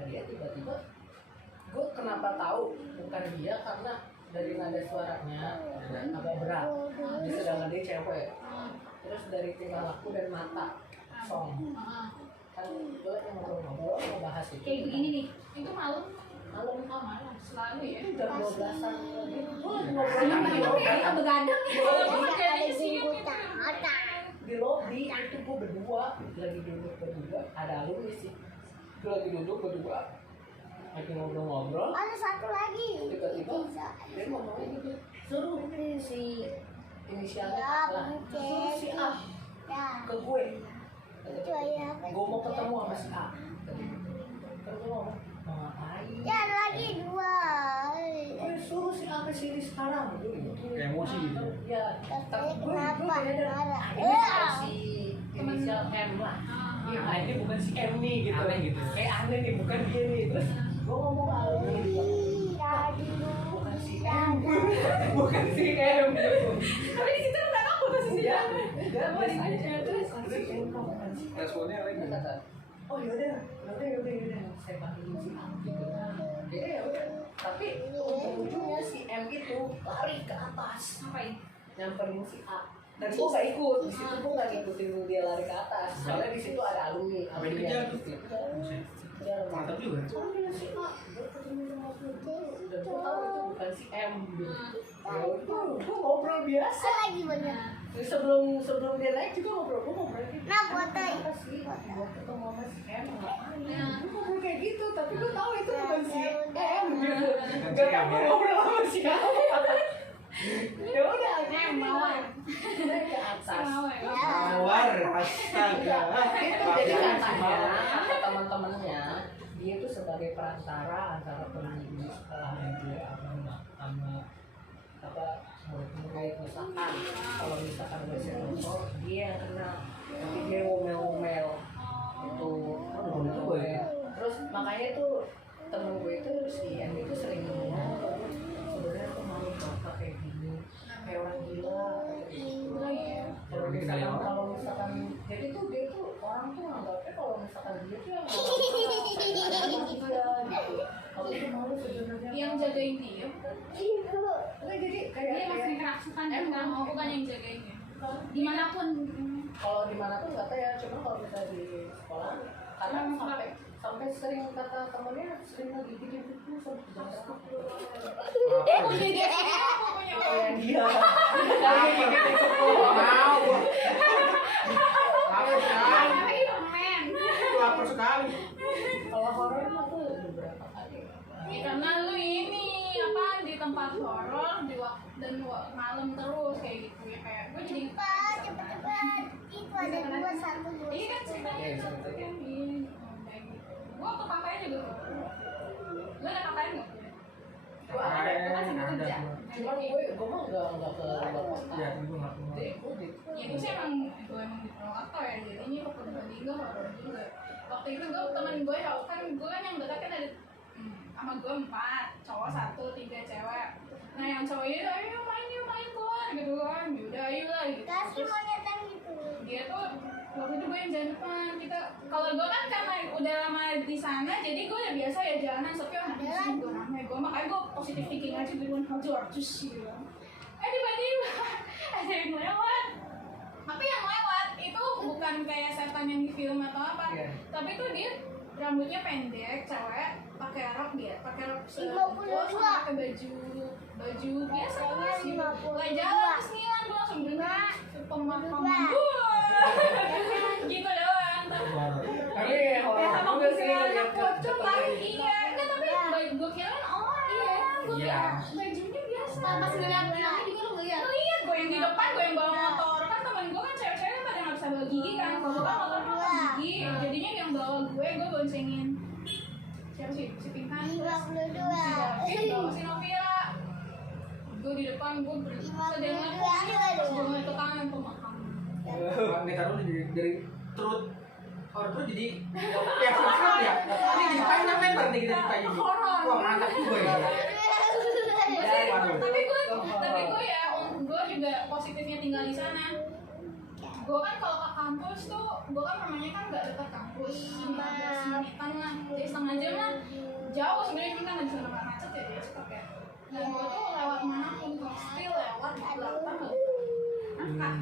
dia, tiba-tiba gue kenapa tahu bukan dia karena dari nada suaranya agak berat. Sedangkan dia cewek. Terus dari tingkah laku dan mata song. Kan gue ngobrol-ngobrol ngebahas itu. Kayak begini nih. Itu malam. Malam Oh malam, selalu ya. itu jam 12-an. Gue lagi Belum ngobrol kayak begadang nih. Kalau Ada kerjanya sih gunting otak. di lobby itu gue berdua lagi duduk berdua, ada alumni sih. Gue lagi duduk berdua lagi ngobrol-ngobrol, Ada satu lagi. tiba-tiba Bisa. dia ngomongnya gitu, suruh si inisialnya Ya, lah, suruh si A Ya. ke gue. Itu aja apa? Gue mau ketemu sama si A. Terus gue ngomong, mau ngapain? Ya ada lagi dua. Suruh si A ke sini sekarang. Kayak emosi gitu. Ya, tapi gue Kenapa? beda. Marah. Ini kayak si inisial M lah. Iya, ini bukan si M nih gitu. Aneh gitu. Kayak aneh nih, bukan dia nih. Terus gue ngomong ke alumni dia, Tadi bukan si M, bukan si M. Tapi di situ udah takut posisinya. Enggak, biasa aja. Terus bukan si M, bukan si M. Responnya lagi. Dia kata, oh yaudah, saya panggil si A gitu. Jadi ya udah. Tapi ujung-ujungnya si M itu lari ke atas, Ngapain? nyamperin si A. Dan gue gak ikut, di situ gue gak ngikutin dia lari ke atas. Soalnya di situ ada alumni. Apa dikejar tuh? Dia Mantap juga. panggil si A, gue ketemu sama dia. Dan gue tahu itu bukan si M gitu. Ya udah, gue ngobrol biasa. ada lagi banyak. Jadi sebelum dia naik juga gue ngobrol gitu. Nah, foto. Apa sih? Gue ketemu sama si M ngapain? Gue ngobrol kayak gitu, tapi gue tahu itu bukan si M gitu. Gak tau gue ngobrol sama siapa. Ya udah, M mawar. udah ke atas. Mawar, astaga. Itu jadi katanya kata teman-temannya dia tuh sebagai perantara antara penghuni sekolahnya dia sama apa murid-murid. Misalkan kalau misalkan gue sih dia yang kena, tapi dia ngomel-ngomel itu terus makanya tuh temen gue itu si M itu sering ngomong sebenarnya tuh mau bapak kayak gini kayak orang gila. Kalau misalkan jadi dia tuh orang tuh nganggapnya kalau misalkan dia tuh yang kalau itu malu sebenarnya Yang jagain dia. jadi kayak Dia masih kerasukan Emang mau bukan yang jagain dia. dimanapun. kalau dimanapun nggak tahu ya, cuma kalau misalnya di sekolah karena sampai sering kata temennya sering lagi bikin itu Punya dia sendiri apa punya orang? dia Lapar sekali. Men. Itu lapar sekali. kalau horor mah tuh beberapa kali Ya, karena lu ini apa di tempat horor di dan malam terus kayak gitu ya kayak gue jadi Cepat. Itu ada 2, 1, 2. iya kan ceritanya gitu kan kayak gitu. Gue waktu kakaknya juga horor. Lu ada kakaknya nggak? gua ada Ada. cuma gue mah nggak ke luar kota Iya, itu nggak keluar. jadi gue di Ya gue sih emang di Purwokerto ya jadinya waktu di gue horor juga. Waktu itu gue temen gue ya kan gue kan yang dekat kan ada sama gue 4 cowok 1, 3 cewek. Nah yang cowok itu ayo main keluar gitu kan, yaudah ayo lah gitu. Kasih Terus monetan gitu. dia tuh waktu itu gue yang jalan depan kita kalau gue kan karena udah lama di sana jadi gue udah biasa ya jalanan tapi orang di sini gue namanya gue makanya gue positif thinking aja gue bilang harus gitu tiba-tiba ada yang lewat tapi yang lewat itu bukan kayak setan yang di film atau apa tapi tuh dia rambutnya pendek cewek pakai rok sebungkus sama pakai baju biasa terus lagi jalan terus ngilang gue langsung dengar pemakaman gitu doang tapi ya horor sama juga sih kuntilanak lihat pocong lagi iya enggak tapi gue kirain gue Iya. kira bajunya biasa Pas ngeliat juga lu ngeliat. lihat gue yang di depan gue yang bawa motor kan temen gue kan cewek-cewek pada nggak bisa bawa gigi kan kalau gue kan motor kan bawa gigi jadinya yang bawa gue boncengin siapa sih si Pinkan terus 52. si Novira gue di depan gue berdengar terus gue ngeliat ke kanan pemakaman Kita dulu dari truth horor tuh jadi ya serem ya. Ini jadi panjang lebar nih kita ceritanya. Wah mantap juga ya. tapi gue ya gue juga positifnya tinggal di sana gue kan kalau ke kampus tuh gue kan rumahnya kan nggak dekat kampus 15 menitan lah jadi setengah jam lah jauh sebenarnya cuma kan nggak bisa nggak macet ya dia cepet ya dan gue tuh lewat mana pun still lewat di belakang nggak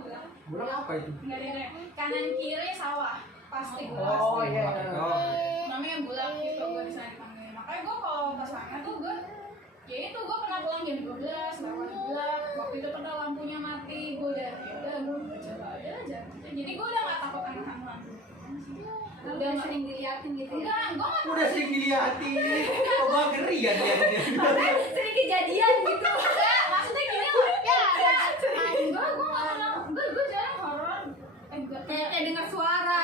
bilang Bulan apa itu? nggak ada kanan kiri sawah pasti oh iya namanya bulak gitu gue di sana dipanggil makanya gue kalau ke sana tuh gue ya itu gue pernah pulang jam 12 lewat bulak waktu itu pernah lampunya mati gue udah ya udah gue coba aja jadi gue udah nggak takut sama hantu Udah sering diliatin gitu ya. enggak gue nggak Udah sering dilihatin. Oh gua ngeri ya dilihatin. Sering kejadian gitu. enggak maksudnya gini loh gue nggak pernah gue jarang horor Kayak dengar suara.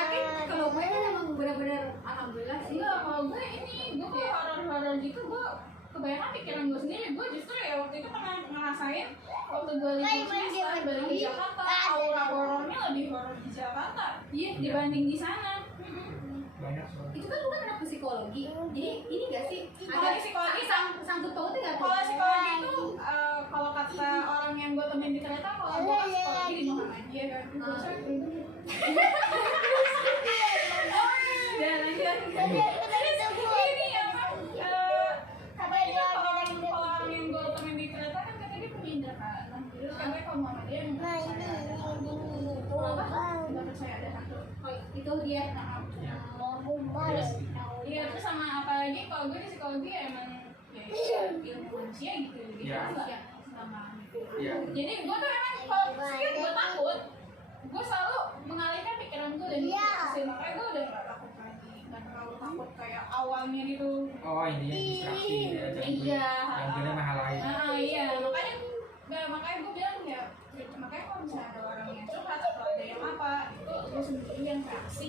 Kalau gue kan emang benar-benar alhamdulillah sih. enggak kalau gue ini gue kayak horor gitu gue kebanyakan pikiran gue sendiri gue justru ya waktu itu pernah ngerasain waktu gue libur semester balik di Jakarta aura horornya lebih horor di Jakarta dibanding di sana Banyak soalnya. Itu kan lu kan anak psikologi. Jadi ini gak sih? Kalau psikologi sangkut pautnya gak tuh? kalau psikologi itu kalau kata orang yang gue temuin di kereta kalau gue kan psikologi di Muhammadiyah kan Dan lanjut. ini apa kalau orang yang gue temuin di kereta kan katanya dia punya indra keenam jadi katanya kalau Muhammadiyah nggak percaya ada hantu Itu dia. iya terus sama apalagi kalau gue di psikologi emang ya ilmu manusia gitu Iya. nggak sama Iya. jadi gue tuh emang kalau psikologi gue takut gue selalu mengalihkan pikiran gue dan hasil makanya gue udah nggak takut lagi nggak terlalu takut kayak awalnya gitu Oh intinya distraksi ya. iya Yang benar mahal lain. iya makanya gue bilang ya makanya kalau misalnya ada orang yang curhat atau ada yang apa itu lu sendiri yang reaksi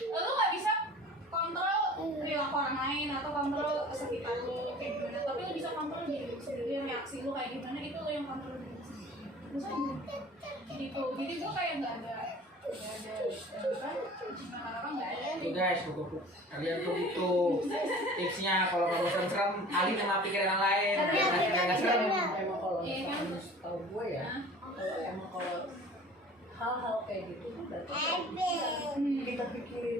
lu nggak bisa kontrol perilaku orang lain atau kontrol sekitar lu kayak gimana tapi lu bisa kontrol diri lu sendiri reaksi lu kayak gimana itu lu yang kontrol diri lu sendiri gitu jadi gue kayak nggak ada apa nggak ada Tuh guys, kalian tuh itu tipsnya kalau kamu serem-serem, alih sama pikiran yang lain. Nggak serem. emang kalau Iya kan? misalkan tahu gue ya kalau emang kalau hal-hal kayak gitu tuh datang kita pikirin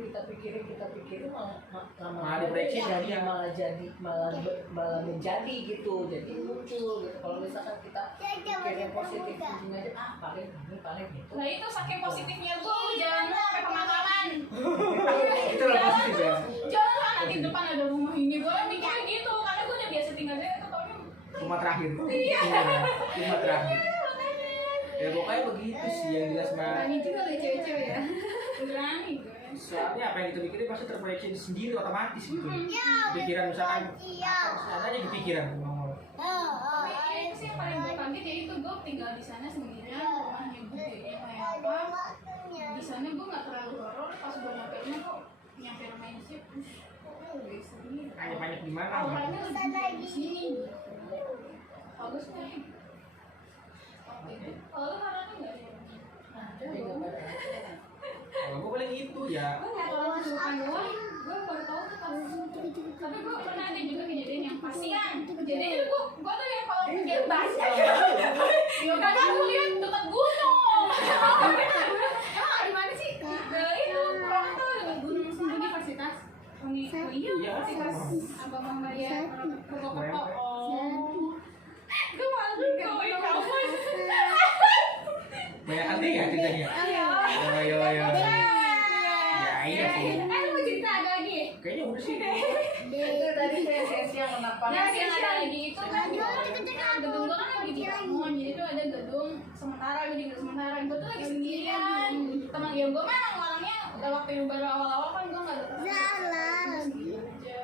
Malah diproyeksi jadi ya. malah menjadi gitu, jadi muncul gitu. Kalau misalkan kita pikirin positif thinking aja, paling gitu. Nah itu saking positifnya gue, jangan sampai pemakaman. Itu lah positif ya. Jangan nanti depan ada rumah ini, gue mikirnya gitu, karena gue udah biasa tinggal di situ, taunya Rumah terakhir. Iya. Rumah terakhir. Ya pokoknya begitu sih yang jelas mah. Berani juga loh cewek-cewek ya. berani gue. Soalnya apa yang kita pikirin pasti terproyeksi sendiri otomatis gitu. Pikiran misalkan apa aja di pikiran ngomong. Tapi itu sih yang paling gue kaget ya itu, gue tinggal di sana sendirian, rumahnya gedenya kayak apa. Di sana gue nggak terlalu horor, pas gue nyampe rumahnya sih, udah sedih. Banyak di mana? Awalnya lebih di sini. Bagus nih. Kalau lu harapnya nggak ada? Kalau gue paling itu ya. Gue nggak tahu kesukaan doang. Gue baru tahu tuh pas. Tapi gue pernah ada juga kejadian yang pasian. Kejadian itu gue tuh yang kalau kejadian banyak. Ya kadang gue lihat dekat gunung. Emang di mana sih? Itu Purwokerto dekat gunung sembunyi fasilitas. Oh iya, fasilitas Abang Mama ya Purwokerto. Oh. Gue malu ngomongin kamu. Banyak hati ya ceritanya. Yo. Ya iya sih. Lu mau cerita ada lagi? Kayaknya udah sih. Itu tadi esensi yang kenapa Nah, yang ada lagi itu kan gedung gua kan lagi dibangun, jadi tuh ada gedung sementara, jadi gedung sementara. Gua tuh lagi sendirian. Teman ya gua mah orangnya udah waktu baru awal-awal kan gua nggak ada teman. Sendirian aja.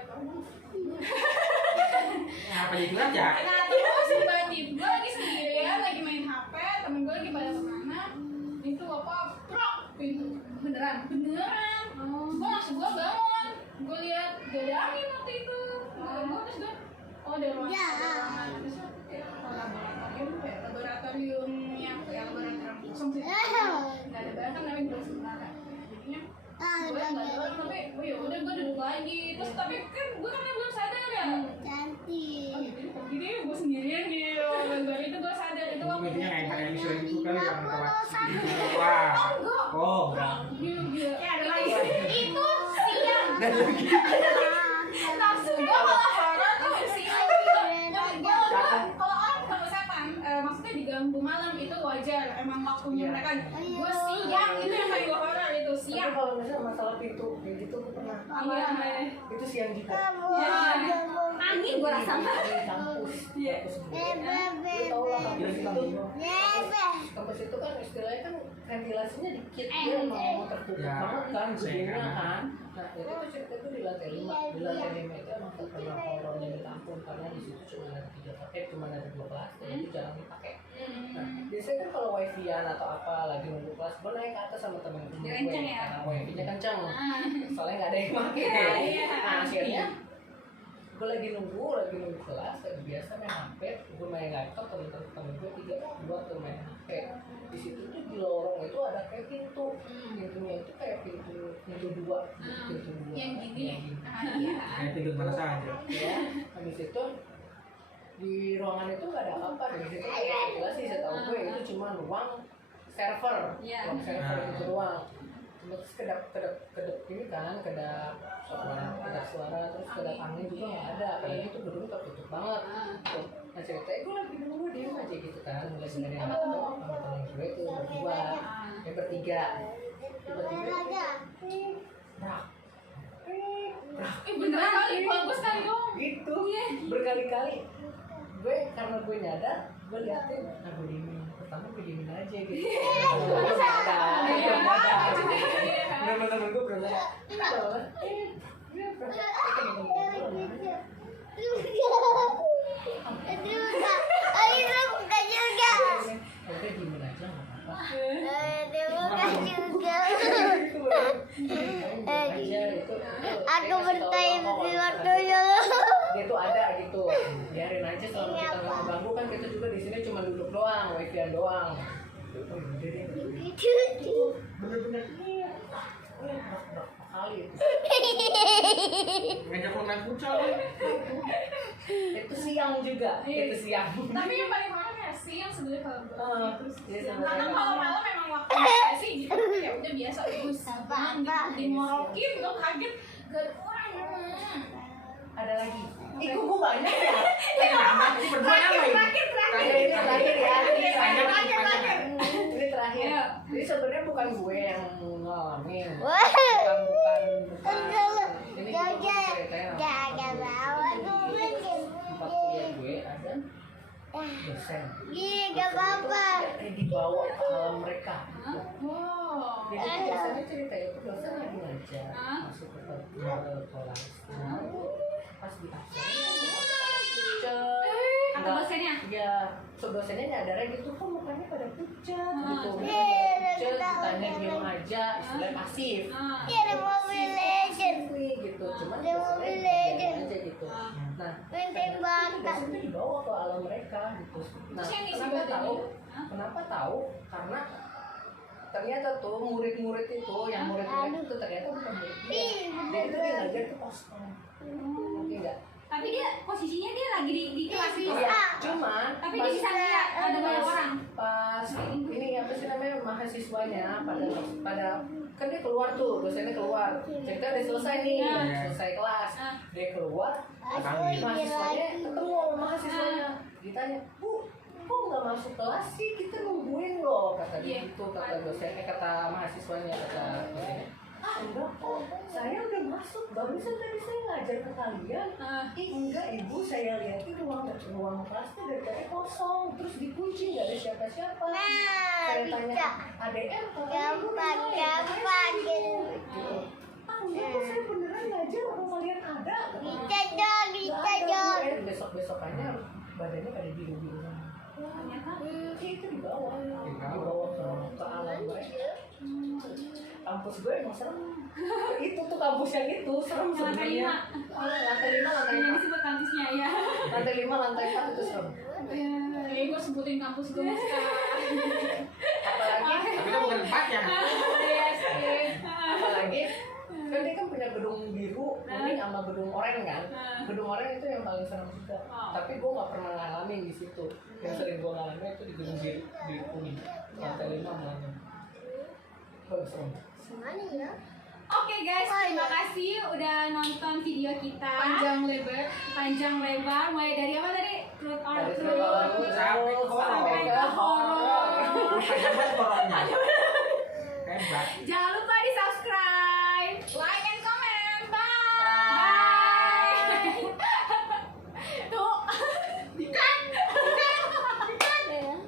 Apa jadi curhat ya? Nah terus tiba-tiba gua lagi sendirian, lagi main HP, temen gua lagi pada kemana? Itu apa? Prok pintu beneran. Gua langsung bangun. Gue lihat gak ada angin waktu itu. Gue terus gue, oh ada ruangan. Terus laboratorium kayak laboratoriumnya kayak laboratorium kosong sih. Gak ada barang kan namanya gedung sementara. Jadinya gue nggak tahu, tapi oh ya udah gue duduk lagi. Terus tapi kan gue karena belum sadar ya. Oh gitu ya gue sendirian gitu. Baru itu gue sadar itu waktu. Intinya kayak misalnya itu kali yang telat. Wah. Oh, Gila. Ada lagi. Itu siang. dan lagi. Nafsu gue malah horor tuh siang. Kalau orang kalau setan, maksudnya diganggu malam itu wajar. Emang waktunya mereka. Gue siang itu yang paling gue horor itu Tapi siang. kalau misalnya masalah pintu kayak gitu gue pernah. Iya. Itu siang juga. Angin gue rasa. Di kampus. Lu tau lah kampus itu. Kampus itu kan istilahnya kan ventilasinya dikit, dia mau tertutup Ya, banget kan gedungnya saya kan. Nah itu tuh cerita tuh di lantai 5. Di lantai 5 itu emang terkenal horornya di kampung karena di situ cuma ada 3 paket, cuma ada 2 kelas, dan itu jarang dipakai. Nah biasanya kan kalau wifi-an atau apa lagi nunggu kelas, gue naik ke atas sama temen-temen gue Kenceng ya? karena wifi-nya kenceng, soalnya nggak ada yang pakai. Nah akhirnya gue lagi nunggu kelas, kayak biasa main HP, gue main laptop, temen gue 2 tuh main HP. Di situ tuh di lorong itu ada kayak pintunya itu kayak pintu 2, Yang gini. Kayak tidur mana saja. ya. Habis itu di ruangan itu nggak ada apa-apa, dari situ kayak ventilasi, saya tahu gue itu cuma ruang server, ruang server itu doang. Terus kedap ini kan, kedap suara, terus kedap angin juga nggak ada, karena itu gedung tertutup banget. Nah ceritanya gue lagi nunggu diem aja gitu kan, mulai dengerin laptop sama temen gue tuh berdua, bertiga, tiba-tiba brak, Beneran kali, bagus kali dong. gitu, berkali-kali. Gue karena gue nyadar, gue liatin, gue diemin. Pertama gue diemin aja gitu. Temen-temen gue belum ada. Udah diemin aja nggak apa-apa. Aku bertanya di waktunya. Dia tuh ada gitu, biarin aja selama kita nggak mengganggu kan, kita juga di sini cuma duduk doang, wifi-an doang. Bener-bener iya. Berapa kali itu. Ngajak lo main futsal. Itu siang juga, itu siang. Tapi yang paling horor ya sih yang sebenarnya kalau gue terus iya, siang. sebenarnya. Karena kalau malam memang waktu sih gitu ya udah biasa terus dimorokin gue kaget gak Ada lagi. Gue banyak ya. Ini berdua nama ini. Ini terakhir ya. Ini terakhir. Panjang. Ini terakhir. Ayo. Jadi sebenarnya bukan gue yang ngalamin. Wah. Bukan. Ini juga ceritanya. Jaga bawa dulu. Tempat kuliah gue ada dosen. Iya, gak apa-apa. Kayak dibawa ke alam mereka. wow Jadi biasanya cerita itu dosen lagi ngajar masuk ke kelas. Nah, pas di absen, Kata dosennya? Iya, so dosennya nyadarnya gitu, kok mukanya pada pucat gitu. Iya, Pucat, tahu. ditanya diem aja, istilah pasif. Iya, ada Mobile Legend. Gitu, cuman Dia dosennya Mobile diam Legend. aja gitu. Nah, Main tembakan. dosennya dibawa ke alam mereka gitu. Nah, Terus yang isi kenapa badannya? tahu? Kenapa tahu? Karena ternyata tuh murid-murid itu, yang murid-murid itu ternyata bukan murid dia. Dia itu dia ngajar ke kosong. Mungkin enggak? Tapi dia posisinya dia lagi di kelas itu. Iya, cuman Tapi dia bisa lihat ada banyak orang. pas ini apa sih namanya mahasiswanya pada kan dia keluar tuh, dosennya keluar, cerita udah selesai nih, selesai kelas, dia keluar, mahasiswanya ketemu sama mahasiswanya, ditanya, Bu, kok nggak masuk kelas sih, kita nungguin loh, kata dia gitu, kata dosennya, kata mahasiswanya, kata dosennya. Enggak kok, saya udah masuk, barusan tadi saya ngajar ke kalian. Enggak ibu, saya lihat di ruang kelasnya dari tadi kosong, terus dikunci nggak ada siapa-siapa. Saya tanya ADM, Gampang, gampang gitu. enggak kok saya beneran ngajar, orang kalian ada. Bisa dong, bisa dong. Besok-besokannya badannya pada biru-biru. Ternyata Itu dibawa ke alam mereka. Kampus gue emang serem. Itu tuh kampus yang itu serem sebenarnya. Lantai 5, lantai yang 4. disebut kampusnya ya. Lantai 5, lantai 4 itu serem. gue sebutin kampus gue Apalagi Tapi kan bukan tempatnya. apalagi kan dia kan punya gedung biru, kuning sama gedung oranye kan. Gedung oranye itu yang paling serem juga. Tapi gue nggak pernah ngalamin di situ. Yang sering gue ngalamin itu di gedung biru kuning. Lantai 5 malamnya. Bagus serem. Semuanya ya. Oke guys, terima kasih udah nonton video kita panjang lebar mulai dari apa tadi? Truth or Dari Truth Truth Sampai sampai ke horor. Panjang banget horornya. Hebat. Jangan